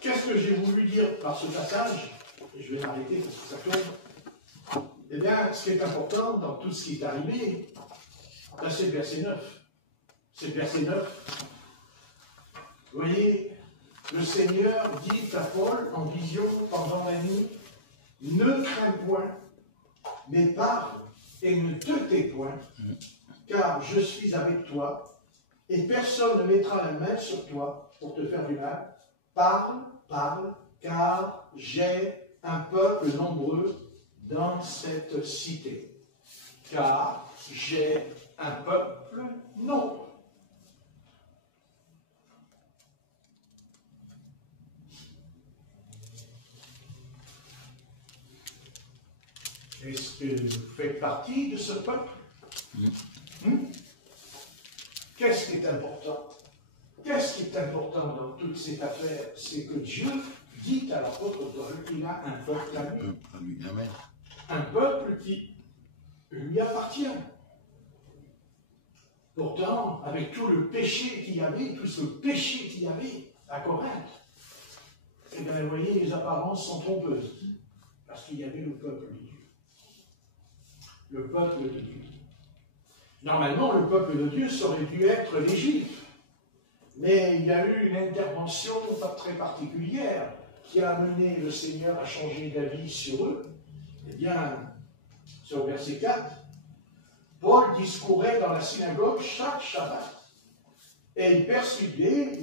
Qu'est-ce que j'ai voulu dire par ce passage? Et je vais m'arrêter parce que ça tourne. Eh bien, ce qui est important dans tout ce qui est arrivé, c'est le verset 9. C'est le verset 9. Vous voyez, le Seigneur dit à Paul en vision pendant la nuit, ne crains point, mais parle et ne te tais point, car je suis avec toi, et personne ne mettra la main sur toi pour te faire du mal. Parle, parle, car j'ai un peuple nombreux dans cette cité. Car j'ai un peuple nombreux. Est-ce que vous faites partie de ce peuple? Qu'est-ce qui est important? Qu'est-ce qui est important dans toute cette affaire? C'est que Dieu dit à l'apôtre Paul qu'il a un peuple à lui. Amen. Un peuple qui lui appartient. Pourtant, avec tout le péché qu'il y avait, tout ce péché qu'il y avait à Corinthe, Eh bien, vous voyez, les apparences sont trompeuses. Parce qu'il y avait le peuple de Dieu. Le peuple de Dieu. Normalement, le peuple de Dieu, ça aurait dû être les Juifs. Mais il y a eu une intervention pas très particulière qui a amené le Seigneur à changer d'avis sur eux. Eh bien, c'est au verset 4. Paul discourait dans la synagogue chaque Shabbat. Et il persuadait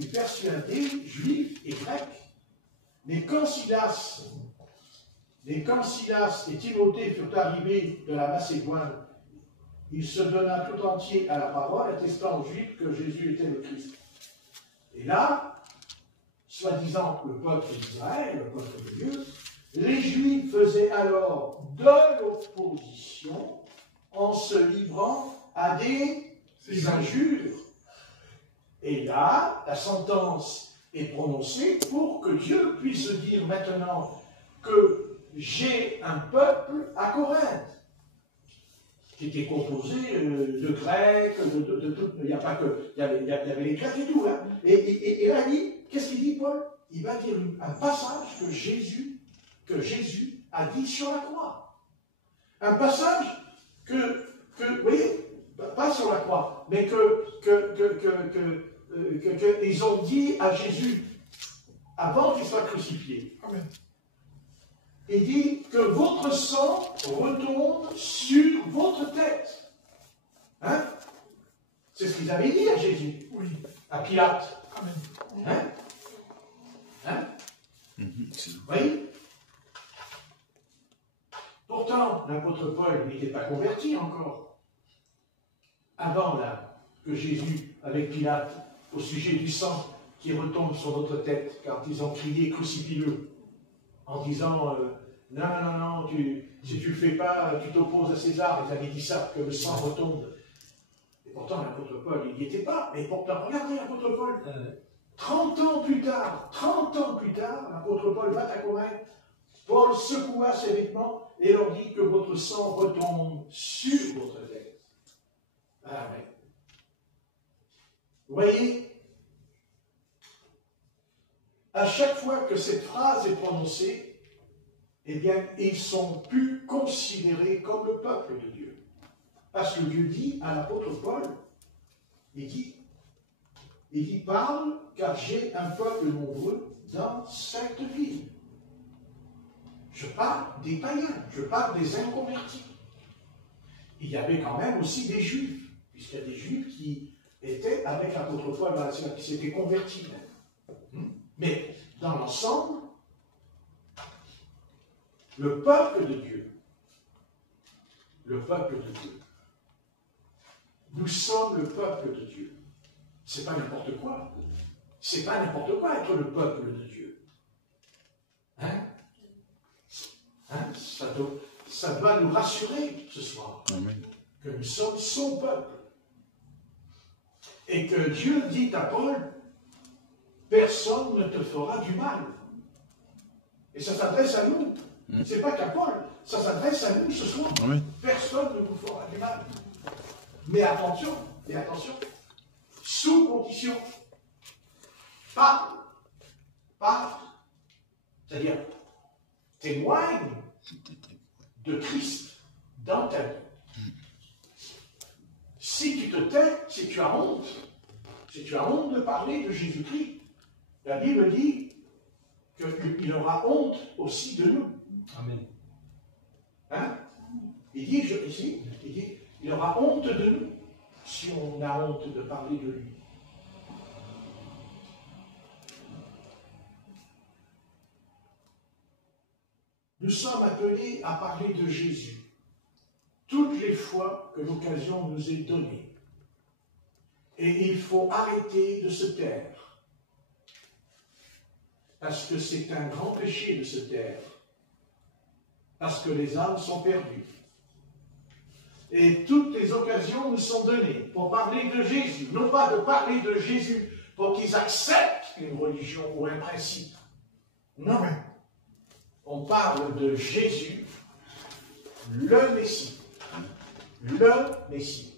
Juifs et Grecs. Mais quand Silas et Timothée furent arrivés de la Macédoine, il se donna tout entier à la parole, attestant aux Juifs que Jésus était le Christ. Et là, soi-disant le peuple d'Israël, le peuple de Dieu, les Juifs faisaient alors de l'opposition en se livrant à des injures. Et là, la sentence est prononcée pour que Dieu puisse dire maintenant que j'ai un peuple à Corinthe, qui était composé de Grecs, de tout. Il n'y a pas que. Il y avait les Grecs et tout. Hein. Et là, il dit, qu'est-ce qu'il dit, Paul? Il va dire un passage que Jésus a dit sur la croix. Un passage que vous voyez, pas sur la croix, mais ils ont dit à Jésus avant qu'il soit crucifié. Amen. Il dit que votre sang retombe sur votre tête. Hein? C'est ce qu'ils avaient dit à Jésus. Oui. À Pilate. Amen. Hein? Hein? Oui. Pourtant, l'apôtre Paul n'était pas converti encore. Avant là, que Jésus, avec Pilate, au sujet du sang qui retombe sur notre tête, quand ils ont crié crucifie-le, en disant non, si tu ne le fais pas, tu t'opposes à César. Ils avaient dit ça, que le sang retombe. Et pourtant, l'apôtre Paul, il n'y était pas. Mais pourtant, regardez l'apôtre Paul. 30 ans plus tard, l'apôtre Paul va à Corinthe. Paul secoua ses vêtements et leur dit que votre sang retombe sur votre tête. Ah oui. Vous voyez, à chaque fois que cette phrase est prononcée, eh bien, ils sont plus considérés comme le peuple de Dieu. Parce que Dieu dit à l'apôtre Paul, il dit, parle, car j'ai un peuple nombreux dans cette ville. Je parle des païens, je parle des inconvertis. Il y avait quand même aussi des Juifs, puisqu'il y a des Juifs qui étaient avec l'apôtre Paul, qui s'étaient convertis même. Mais dans l'ensemble, le peuple de Dieu, nous sommes le peuple de Dieu. C'est pas n'importe quoi. C'est pas n'importe quoi être le peuple de Dieu. Hein? Ça doit nous rassurer ce soir. Amen. Que nous sommes son peuple. Et que Dieu dit à Paul, personne ne te fera du mal. Et ça s'adresse à nous. C'est pas qu'à Paul, ça s'adresse à nous ce soir. Amen. Personne ne vous fera du mal. Mais attention, sous condition. Parle, c'est-à-dire témoigne de Christ dans ta vie. Si tu te tais, si tu as honte de parler de Jésus-Christ, la Bible dit qu'il aura honte aussi de nous. Amen. Hein? Il dit, il aura honte de nous si on a honte de parler de lui. Nous sommes appelés à parler de Jésus toutes les fois que l'occasion nous est donnée. Et il faut arrêter de se taire. Parce que c'est un grand péché de se taire. Parce que les âmes sont perdues. Et toutes les occasions nous sont données pour parler de Jésus. Non pas de parler de Jésus pour qu'ils acceptent une religion ou un principe. Non. On parle de Jésus, le Messie. Le Messie.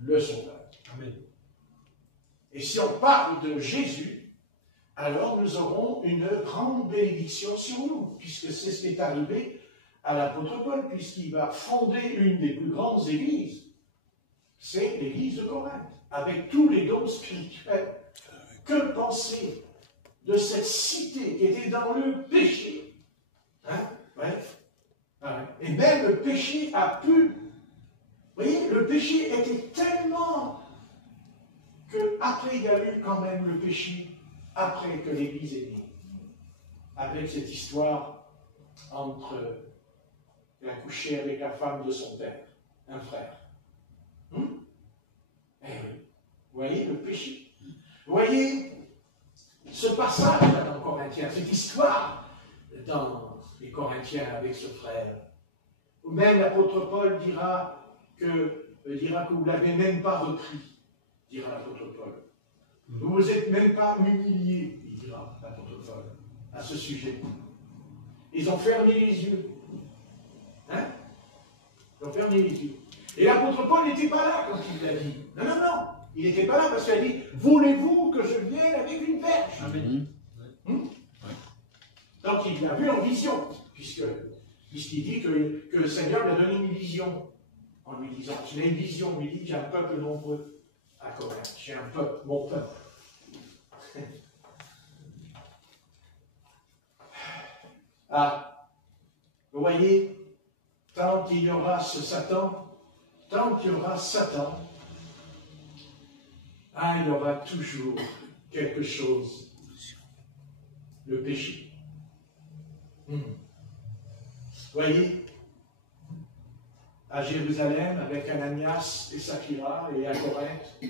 Le Sauveur. Amen. Et si on parle de Jésus, alors nous aurons une grande bénédiction sur nous, puisque c'est ce qui est arrivé à l'apôtre Paul, puisqu'il va fonder une des plus grandes églises. C'est l'église de Corinthe, avec tous les dons spirituels. Que penser de cette cité qui était dans le péché? Hein? Ouais. Ouais. Et même le péché a pu... Vous voyez, le péché était tellement qu'après il y a eu quand même le péché, après que l'Église est née. Avec cette histoire entre... Il a couché avec la femme de son père, un frère. Eh oui. Vous voyez le péché. Vous voyez ce passage là dans Corinthiens, cette histoire dans les Corinthiens avec ce frère. Ou même l'apôtre Paul dira que vous ne l'avez même pas repris, dira l'apôtre Paul. Vous ne vous êtes même pas humilié, il dira l'apôtre Paul, à ce sujet. Ils ont fermé les yeux. Hein? Ils ont fermé les yeux. Et l'apôtre Paul n'était pas là quand il l'a dit. Non, non, non. Il n'était pas là parce qu'il a dit « Voulez-vous que je vienne avec une verge ?» Donc il l'a vu en vision, puisqu'il dit que le Seigneur lui a donné une vision, en lui disant « J'ai une vision, il dit « J'ai un peuple nombreux à Corinthe, j'ai un peuple, mon peuple. » Ah, vous voyez, tant qu'il y aura ce Satan, tant qu'il y aura Satan, il y aura toujours quelque chose, le péché. Vous voyez, à Jérusalem, avec Ananias et Saphira, et à Corinthe,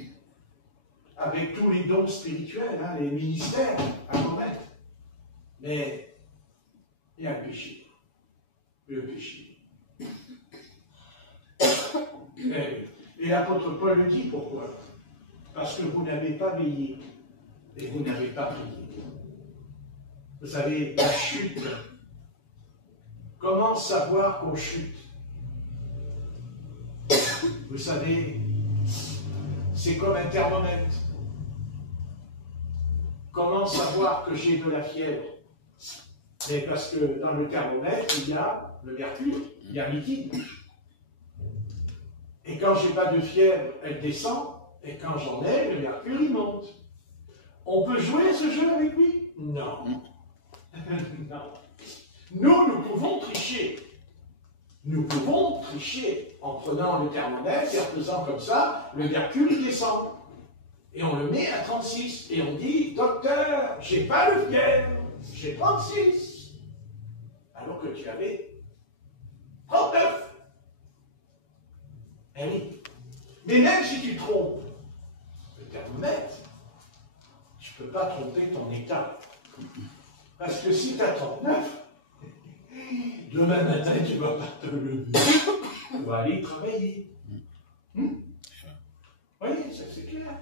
avec tous les dons spirituels, les ministères à Corinthe, mais il y a le péché. Le péché. Et l'apôtre Paul le dit pourquoi? Parce que vous n'avez pas veillé et vous n'avez pas prié. Vous savez, la chute. Comment savoir qu'on chute? Vous savez, c'est comme un thermomètre. Comment savoir que j'ai de la fièvre? Mais parce que dans le thermomètre, il y a le mercure, il y a liquide. Et quand je n'ai pas de fièvre, elle descend. Et quand j'en ai, le mercure, il monte. On peut jouer à ce jeu avec lui? Non. Non. Nous pouvons tricher. Nous pouvons tricher en prenant le thermomètre et en faisant comme ça, le mercure, il descend. Et on le met à 36. Et on dit, docteur, j'ai pas de fièvre, j'ai 36. Alors que tu avais 39. Eh oui. Mais même si tu trompes le thermomètre, tu ne peux pas tromper ton état. Parce que si tu as 39, demain matin, tu ne vas pas te lever. Tu vas aller travailler. Vous voyez, ça c'est clair.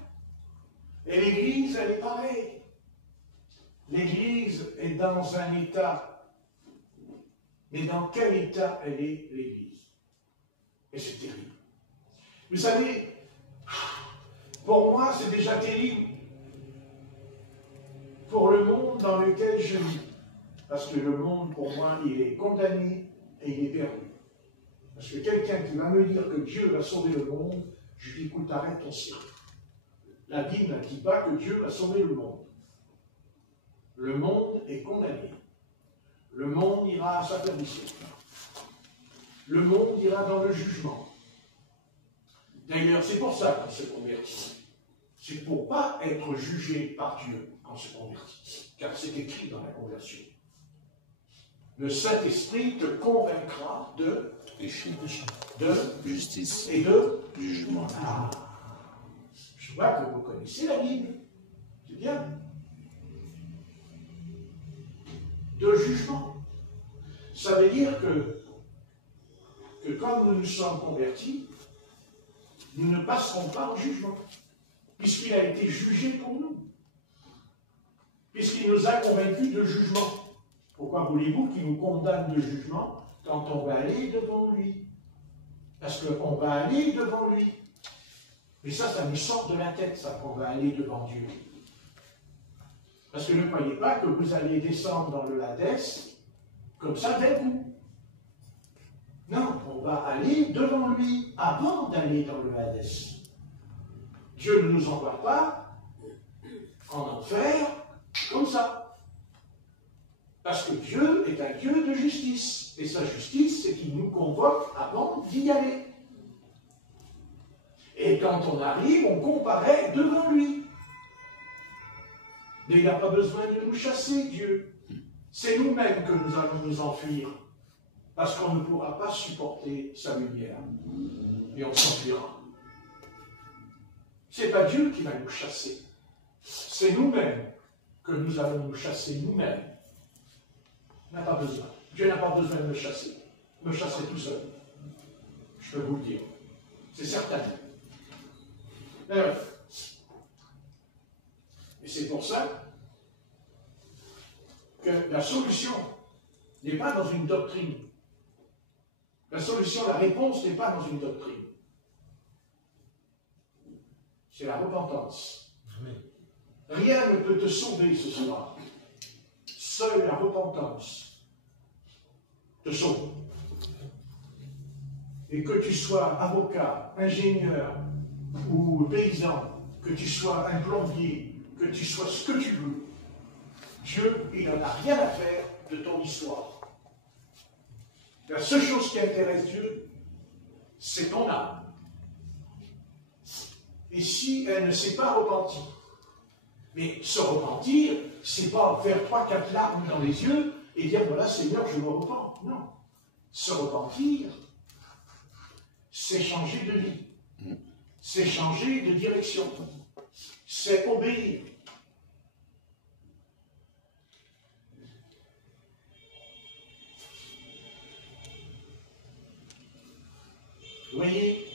Et l'Église, elle est pareille. L'Église est dans un état. Mais dans quel état elle est, l'Église? Et c'est terrible. Vous savez, pour moi, c'est déjà terrible. Pour le monde dans lequel je vis. Parce que le monde, pour moi, il est condamné et il est perdu. Parce que quelqu'un qui va me dire que Dieu va sauver le monde, je dis, écoute, arrête ton cirque. La Bible ne dit pas que Dieu va sauver le monde. Le monde est condamné. Le monde ira à sa perdition. Le monde ira dans le jugement. D'ailleurs, c'est pour ça qu'on se convertit. C'est pour ne pas être jugé par Dieu qu'on se convertit. Car c'est écrit dans la conversion. Le Saint-Esprit te convaincra de péché, de justice et de jugement. Ah, je vois que vous connaissez la Bible. C'est bien. De jugement. Ça veut dire que quand nous nous sommes convertis, nous ne passerons pas en jugement, puisqu'il a été jugé pour nous, puisqu'il nous a convaincus de jugement. Pourquoi voulez-vous qu'il nous condamne de jugement quand on va aller devant lui? Parce qu'on va aller devant lui. Mais ça nous sort de la tête, ça, qu'on va aller devant Dieu. Parce que ne croyez pas que vous allez descendre dans le Hadès comme ça d'un coup. Non, on va aller devant lui avant d'aller dans le Hadès. Dieu ne nous envoie pas en enfer comme ça. Parce que Dieu est un Dieu de justice. Et sa justice, c'est qu'il nous convoque avant d'y aller. Et quand on arrive, on comparaît devant lui. Mais il n'a pas besoin de nous chasser, Dieu. C'est nous-mêmes que nous allons nous enfuir. Parce qu'on ne pourra pas supporter sa lumière. Et on s'enfuira. Ce n'est pas Dieu qui va nous chasser. C'est nous-mêmes que nous allons nous chasser nous-mêmes. Il n'a pas besoin. Dieu n'a pas besoin de me chasser. Me chasser tout seul. Je peux vous le dire. C'est certain. Et c'est pour ça que la solution n'est pas dans une doctrine. La solution, la réponse n'est pas dans une doctrine. C'est la repentance. Amen. Rien ne peut te sauver ce soir. Seule la repentance te sauve. Et que tu sois avocat, ingénieur ou paysan, que tu sois un plombier, que tu sois ce que tu veux, Dieu, il n'en a rien à faire de ton histoire. La seule chose qui intéresse Dieu, c'est ton âme. Et si elle ne s'est pas repentie, mais se repentir, c'est pas faire 3-4 larmes dans les yeux et dire voilà Seigneur, je me repens. Non. Se repentir, c'est changer de vie. C'est changer de direction. C'est obéir. Vous voyez,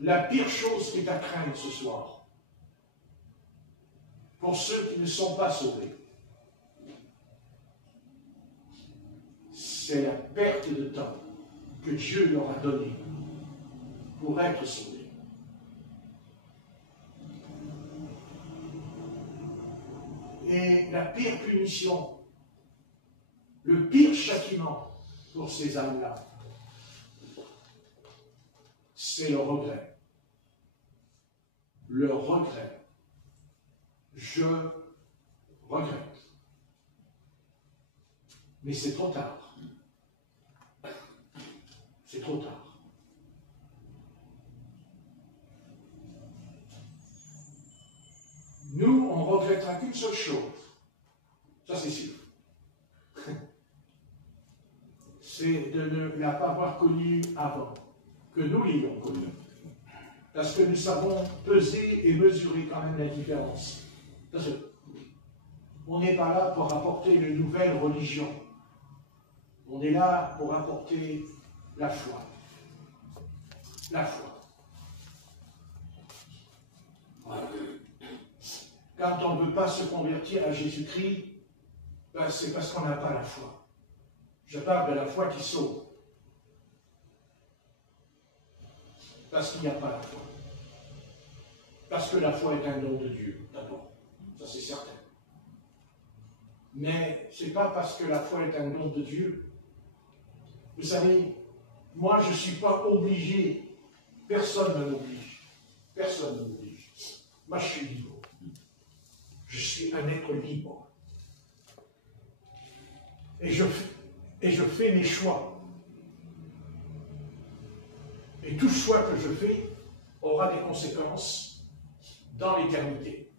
la pire chose qui est à craindre ce soir, pour ceux qui ne sont pas sauvés, c'est la perte de temps que Dieu leur a donné pour être sauvés. Et la pire punition, le pire châtiment pour ces âmes-là, c'est le regret. Le regret. Je regrette. Mais c'est trop tard. C'est trop tard. Nous, on ne regrettera qu'une seule chose. Ça, c'est sûr. C'est de ne la pas avoir connue avant, que nous l'ayons connue. Parce que nous savons peser et mesurer quand même la différence. Parce que on n'est pas là pour apporter une nouvelle religion. On est là pour apporter la foi. La foi. Voilà. Quand on ne veut pas se convertir à Jésus-Christ, ben c'est parce qu'on n'a pas la foi. Je parle de la foi qui sauve. Parce qu'il n'y a pas la foi. Parce que la foi est un don de Dieu, d'abord. Ça, c'est certain. Mais ce n'est pas parce que la foi est un don de Dieu. Vous savez, moi, je ne suis pas obligé. Personne ne m'oblige. Personne ne m'oblige. Moi, je suis libre. Je suis un être libre. Et je fais mes choix. Et tout choix que je fais aura des conséquences dans l'éternité.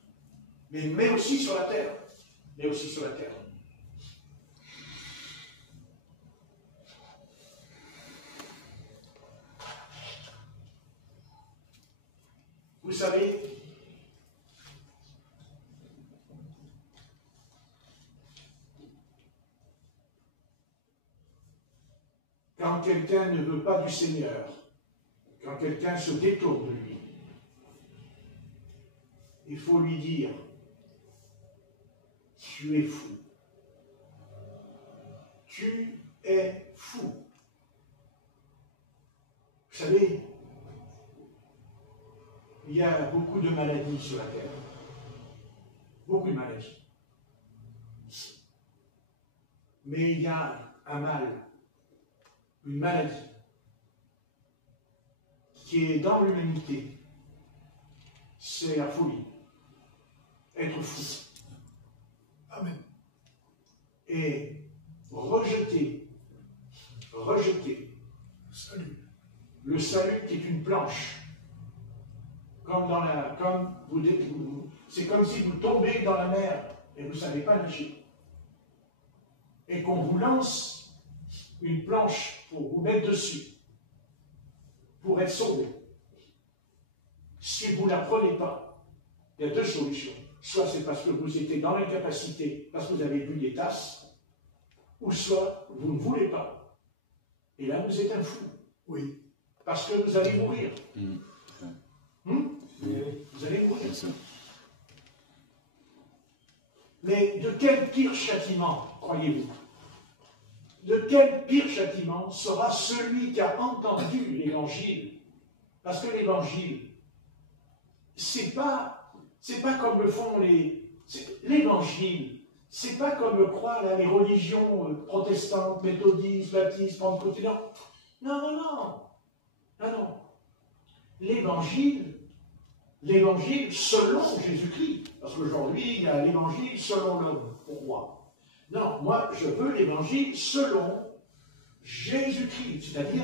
Mais aussi sur la terre. Mais aussi sur la terre. Vous savez, quand quelqu'un ne veut pas du Seigneur, quand quelqu'un se détourne de lui, il faut lui dire, tu es fou. Tu es fou. Vous savez, il y a beaucoup de maladies sur la terre. Beaucoup de maladies. Mais il y a un mal, une maladie, qui est dans l'humanité. C'est la folie. Être fou. Amen. Et rejeter Salut. le salut qui est une planche. C'est comme si vous tombez dans la mer et vous ne savez pas nager. Et qu'on vous lance une planche pour vous mettre dessus, pour être sauvé. Si vous ne la prenez pas, il y a deux solutions. Soit c'est parce que vous étiez dans l'incapacité, parce que vous avez bu des tasses, ou soit vous ne voulez pas. Et là, vous êtes un fou. Oui. Parce que vous allez mourir. Vous allez mourir. Mais de quel pire châtiment, croyez-vous? De quel pire châtiment sera celui qui a entendu l'Évangile? Parce que l'Évangile, c'est pas comme le font l'Évangile, c'est pas comme le croient là, les religions protestantes, méthodistes, baptistes, pentecôtistes. Non, non, non. Non, non. L'évangile selon Jésus-Christ. Parce qu'aujourd'hui, il y a l'évangile selon l'homme. Pourquoi? Non, moi, je veux l'évangile selon Jésus-Christ. C'est-à-dire,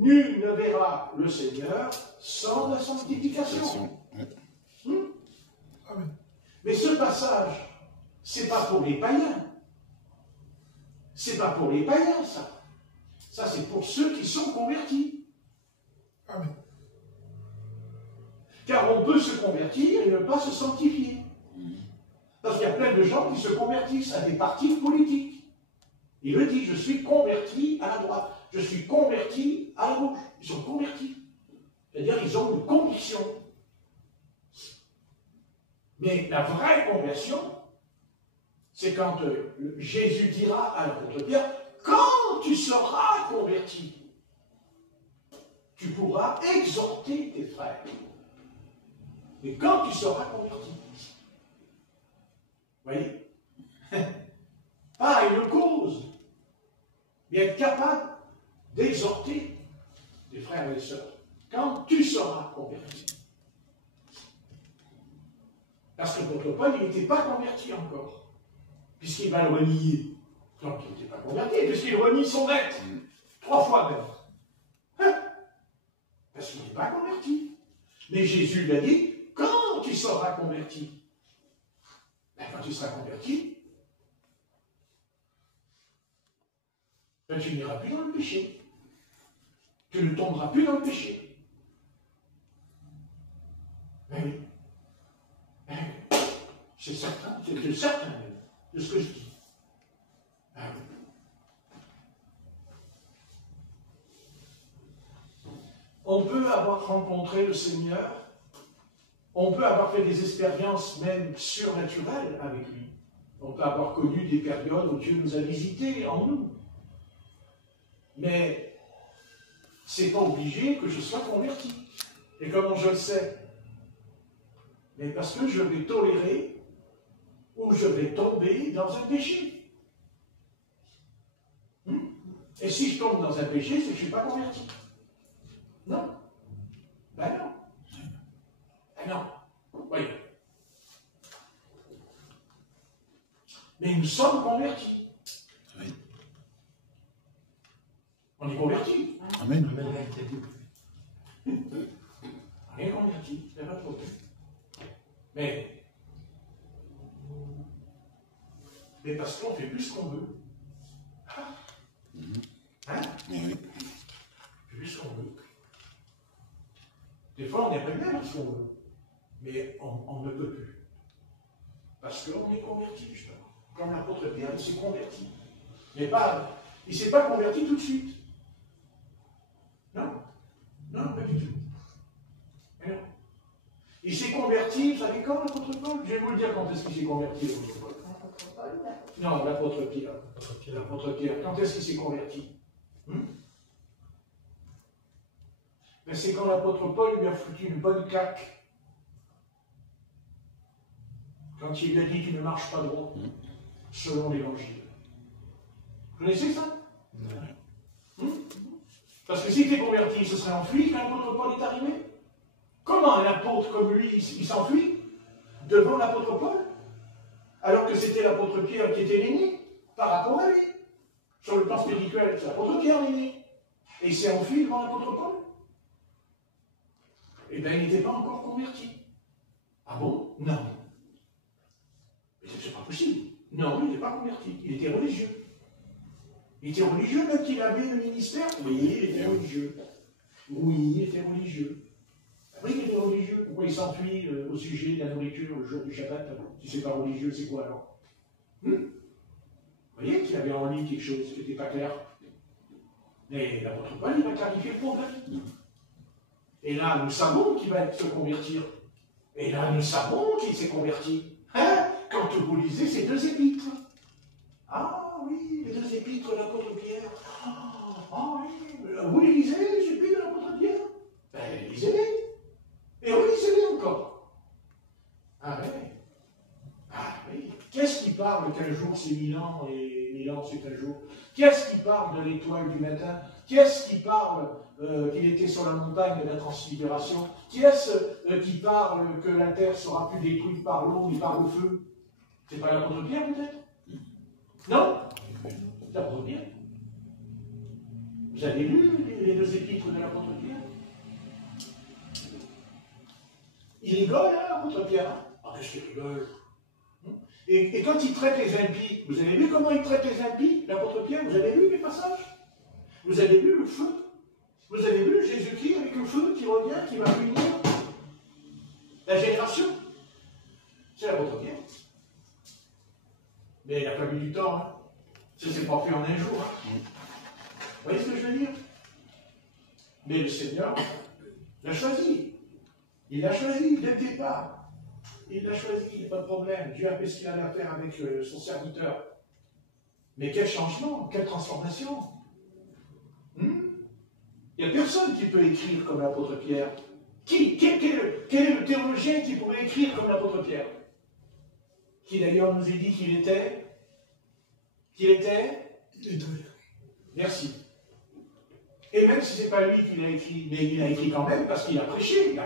nul ne verra le Seigneur sans la sanctification. Amen. Mais ce passage, c'est pas pour les païens. C'est pas pour les païens, ça. Ça, c'est pour ceux qui sont convertis. Amen. Car on peut se convertir et ne pas se sanctifier. Parce qu'il y a plein de gens qui se convertissent à des partis politiques. Il le dit, je suis converti à la droite, je suis converti à la gauche. Ils sont convertis. C'est-à-dire ils ont une conviction. Mais la vraie conversion, c'est quand Jésus dira à l'apôtre Pierre, quand tu seras converti, tu pourras exhorter tes frères. Mais quand tu seras converti, vous voyez, pas une cause, mais être capable d'exhorter tes frères et les sœurs quand tu seras converti. Parce que l'apôtre Paul, il n'était pas converti encore, puisqu'il va le renier. Donc il n'était pas converti, puisqu'il renie son maître, 3 fois même. Parce qu'il n'est pas converti. Mais Jésus lui a dit, quand tu seras converti, ben, quand tu seras converti, ben, tu n'iras plus dans le péché. Tu ne tomberas plus dans le péché. Ben oui. Ben oui. C'est certain, c'est certain même, de ce que je dis. Ben oui. On peut avoir rencontré le Seigneur, on peut avoir fait des expériences même surnaturelles avec lui. On peut avoir connu des périodes où Dieu nous a visités en nous. Mais ce n'est pas obligé que je sois converti. Et comment je le sais? Mais parce que je vais tolérer ou je vais tomber dans un péché. Et si je tombe dans un péché, c'est que je ne suis pas converti. Non. Ben non. Ben non. Oui. Mais nous sommes convertis. Oui. On est convertis. Amen. On est convertis, il n'y a pas de problème. Mais parce qu'on fait plus ce qu'on veut. Hein? Oui. On fait plus ce qu'on veut. Des fois, on aimerait bien faire ce qu'on veut. Mais on ne peut plus. Parce qu'on est converti, justement. Comme l'apôtre Pierre, il s'est converti. Mais pas, il ne s'est pas converti tout de suite. Non. Non, pas du tout. Mais non. Il s'est converti, vous savez quand, l'apôtre Paul? Je vais vous le dire quand est-ce qu'il s'est converti, l'apôtre Paul. L'apôtre Paul, Non, l'apôtre Pierre. L'apôtre Pierre. Quand est-ce qu'il s'est converti? Mais c'est quand l'apôtre Paul lui a foutu une bonne claque. Quand il lui a dit tu ne marches pas droit, selon l'évangile. Vous connaissez ça? Parce que s'il était converti, il se serait enfui quand l'apôtre Paul est arrivé. Comment un apôtre comme lui, il s'enfuit devant l'apôtre Paul? Alors que c'était l'apôtre Pierre qui était l'aîné par rapport à lui. Sur le plan spirituel, c'est l'apôtre Pierre l'aîné. Et il s'est enfui devant l'apôtre Paul. Eh bien, il n'était pas encore converti. Ah bon? Non. Mais c'est pas possible. Non, il n'était pas converti. Il était religieux. Il était religieux même qu'il avait le ministère? Oui, il était religieux. Oui, il était religieux. Oui, il était religieux. Pourquoi il s'enfuit au sujet de la nourriture le jour du Shabbat? Si c'est pas religieux, c'est quoi alors? Vous voyez qu'il avait en lui quelque chose qui n'était pas clair. Mais l'apôtre Paul, il va clarifier le problème. Et là, nous savons qu'il va se convertir. Et là, nous savons qu'il s'est converti. Hein? Quand vous lisez ces deux épîtres. Ah oui, les deux épîtres de l'apôtre Pierre. Ah oui, vous les lisez, les épîtres de l'apôtre Pierre? Ben, lisez-les. Et relisez-les encore. Ah ouais. Ah oui. Qu'est-ce qui parle qu'un jour c'est 1000 ans et 1000 ans c'est un jour? Qu'est-ce qui parle de l'étoile du matin? Qu'est-ce qui parle qu'il était sur la montagne de la transfiguration? Qui est-ce qui parle que la terre sera plus détruite par l'eau et par le feu? C'est pas l'apôtre Pierre peut-être? Non? C'est l'apôtre Pierre. Vous avez lu les deux épîtres de l'apôtre Pierre? Il rigole, hein, l'apôtre Pierre? Ah, qu'est-ce qu'il rigole? Et quand il traite les impies, vous avez vu comment il traite les impies, l'apôtre Pierre? Vous avez lu les passages? Vous avez vu le feu? Vous avez vu Jésus-Christ avec le feu qui revient, qui va punir la génération? C'est l'apôtre Pierre. Mais il a fallu du temps. Hein. Ça ne s'est pas fait en un jour. Hein. Vous voyez ce que je veux dire? Mais le Seigneur l'a choisi. Il l'a choisi dès le départ. Il l'a choisi, il n'y a pas de problème. Dieu a fait ce qu'il avait à faire avec son serviteur. Mais quel changement, quelle transformation. Il n'y a personne qui peut écrire comme l'apôtre Pierre. Quel est le théologien qui pourrait écrire comme l'apôtre Pierre? Qui d'ailleurs nous a dit qu'il était? Merci. Et même si ce n'est pas lui qui l'a écrit, mais il a écrit quand même parce qu'il a prêché.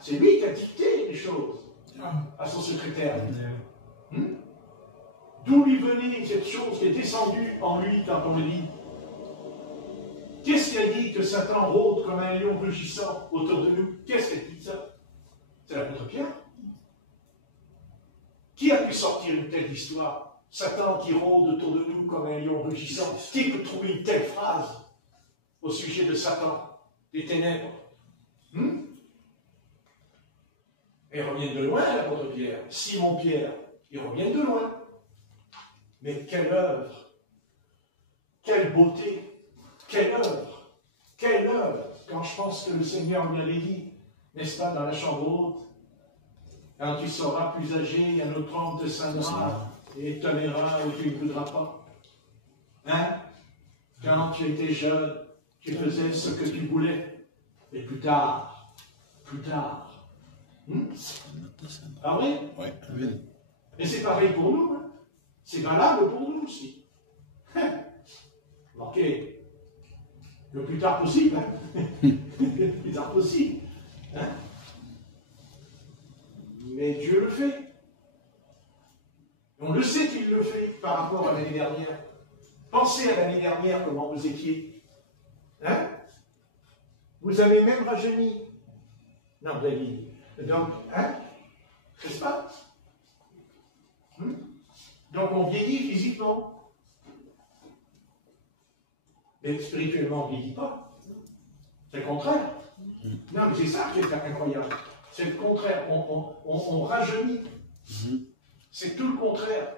C'est lui qui a dicté les choses à son secrétaire. D'où lui venait cette chose qui est descendue en lui quand on le lit? Qu'est-ce qui a dit que Satan rôde comme un lion rugissant autour de nous? Qu'est-ce qui a dit ça? C'est l'apôtre Pierre. Qui a pu sortir une telle histoire? Satan qui rôde autour de nous comme un lion rugissant. Qui peut trouver une telle phrase au sujet de Satan, des ténèbres? Et ils reviennent de loin, l'apôtre Pierre. Simon Pierre, ils reviennent de loin. Mais quelle œuvre! Quelle beauté! Quelle œuvre! Quelle œuvre! Quand je pense que le Seigneur lui avait dit, n'est-ce pas, dans la chambre haute, quand tu seras plus âgé, un autre homme te scindra et te mènera où tu ne voudras pas. Hein? Quand tu étais jeune, tu faisais ce que tu voulais. Et plus tard. Ah oui? Oui. Et c'est pareil pour nous. Hein? C'est valable pour nous aussi. Ok. Le plus tard possible. Hein? Le plus tard possible. Hein? Mais Dieu le fait. On le sait qu'il le fait par rapport à l'année dernière. Pensez à l'année dernière comment vous étiez. Hein? Vous avez même rajeuni. Non, David. Donc, hein? N'est-ce pas? Donc on vieillit physiquement. Mais spirituellement, on ne vieillit pas. C'est le contraire. Non, mais c'est ça qui est incroyable. C'est le contraire. On rajeunit. C'est tout le contraire.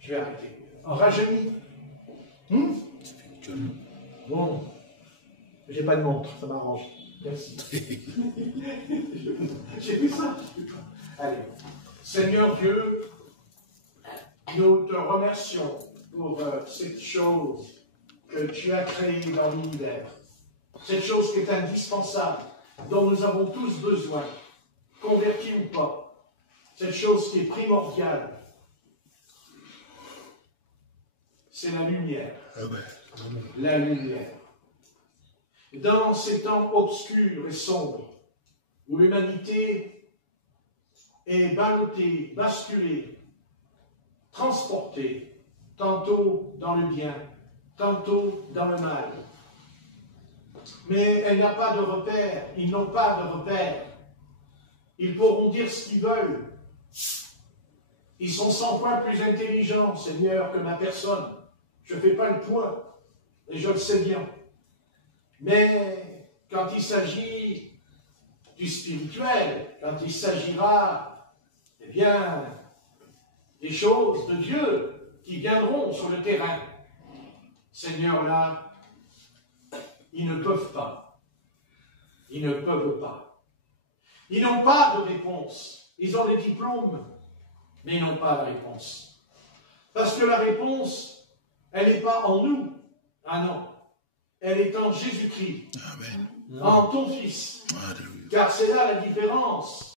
Je vais arrêter. On rajeunit. Bon. J'ai pas de montre, ça m'arrange. Merci. J'ai fait ça. Allez. Seigneur Dieu, nous te remercions pour cette chose que tu as créée dans l'univers. Cette chose qui est indispensable, dont nous avons tous besoin, convertis ou pas. Cette chose qui est primordiale, c'est la lumière. La lumière. Dans ces temps obscurs et sombres, où l'humanité est ballottée, basculée, transportée, tantôt dans le bien, tantôt dans le mal. Mais elle n'a pas de repère, ils n'ont pas de repère. Ils pourront dire ce qu'ils veulent. Ils sont 100 fois plus intelligents, Seigneur, que ma personne. Je ne fais pas le point, et je le sais bien. Mais quand il s'agit du spirituel, quand il s'agira, eh bien, des choses de Dieu qui viendront sur le terrain, Seigneur, là, ils ne peuvent pas. Ils ne peuvent pas. Ils n'ont pas de réponse. Ils ont des diplômes, mais ils n'ont pas la réponse. Parce que la réponse, elle n'est pas en nous. Ah non. Elle est en Jésus-Christ. En ton Fils. Car c'est là la différence.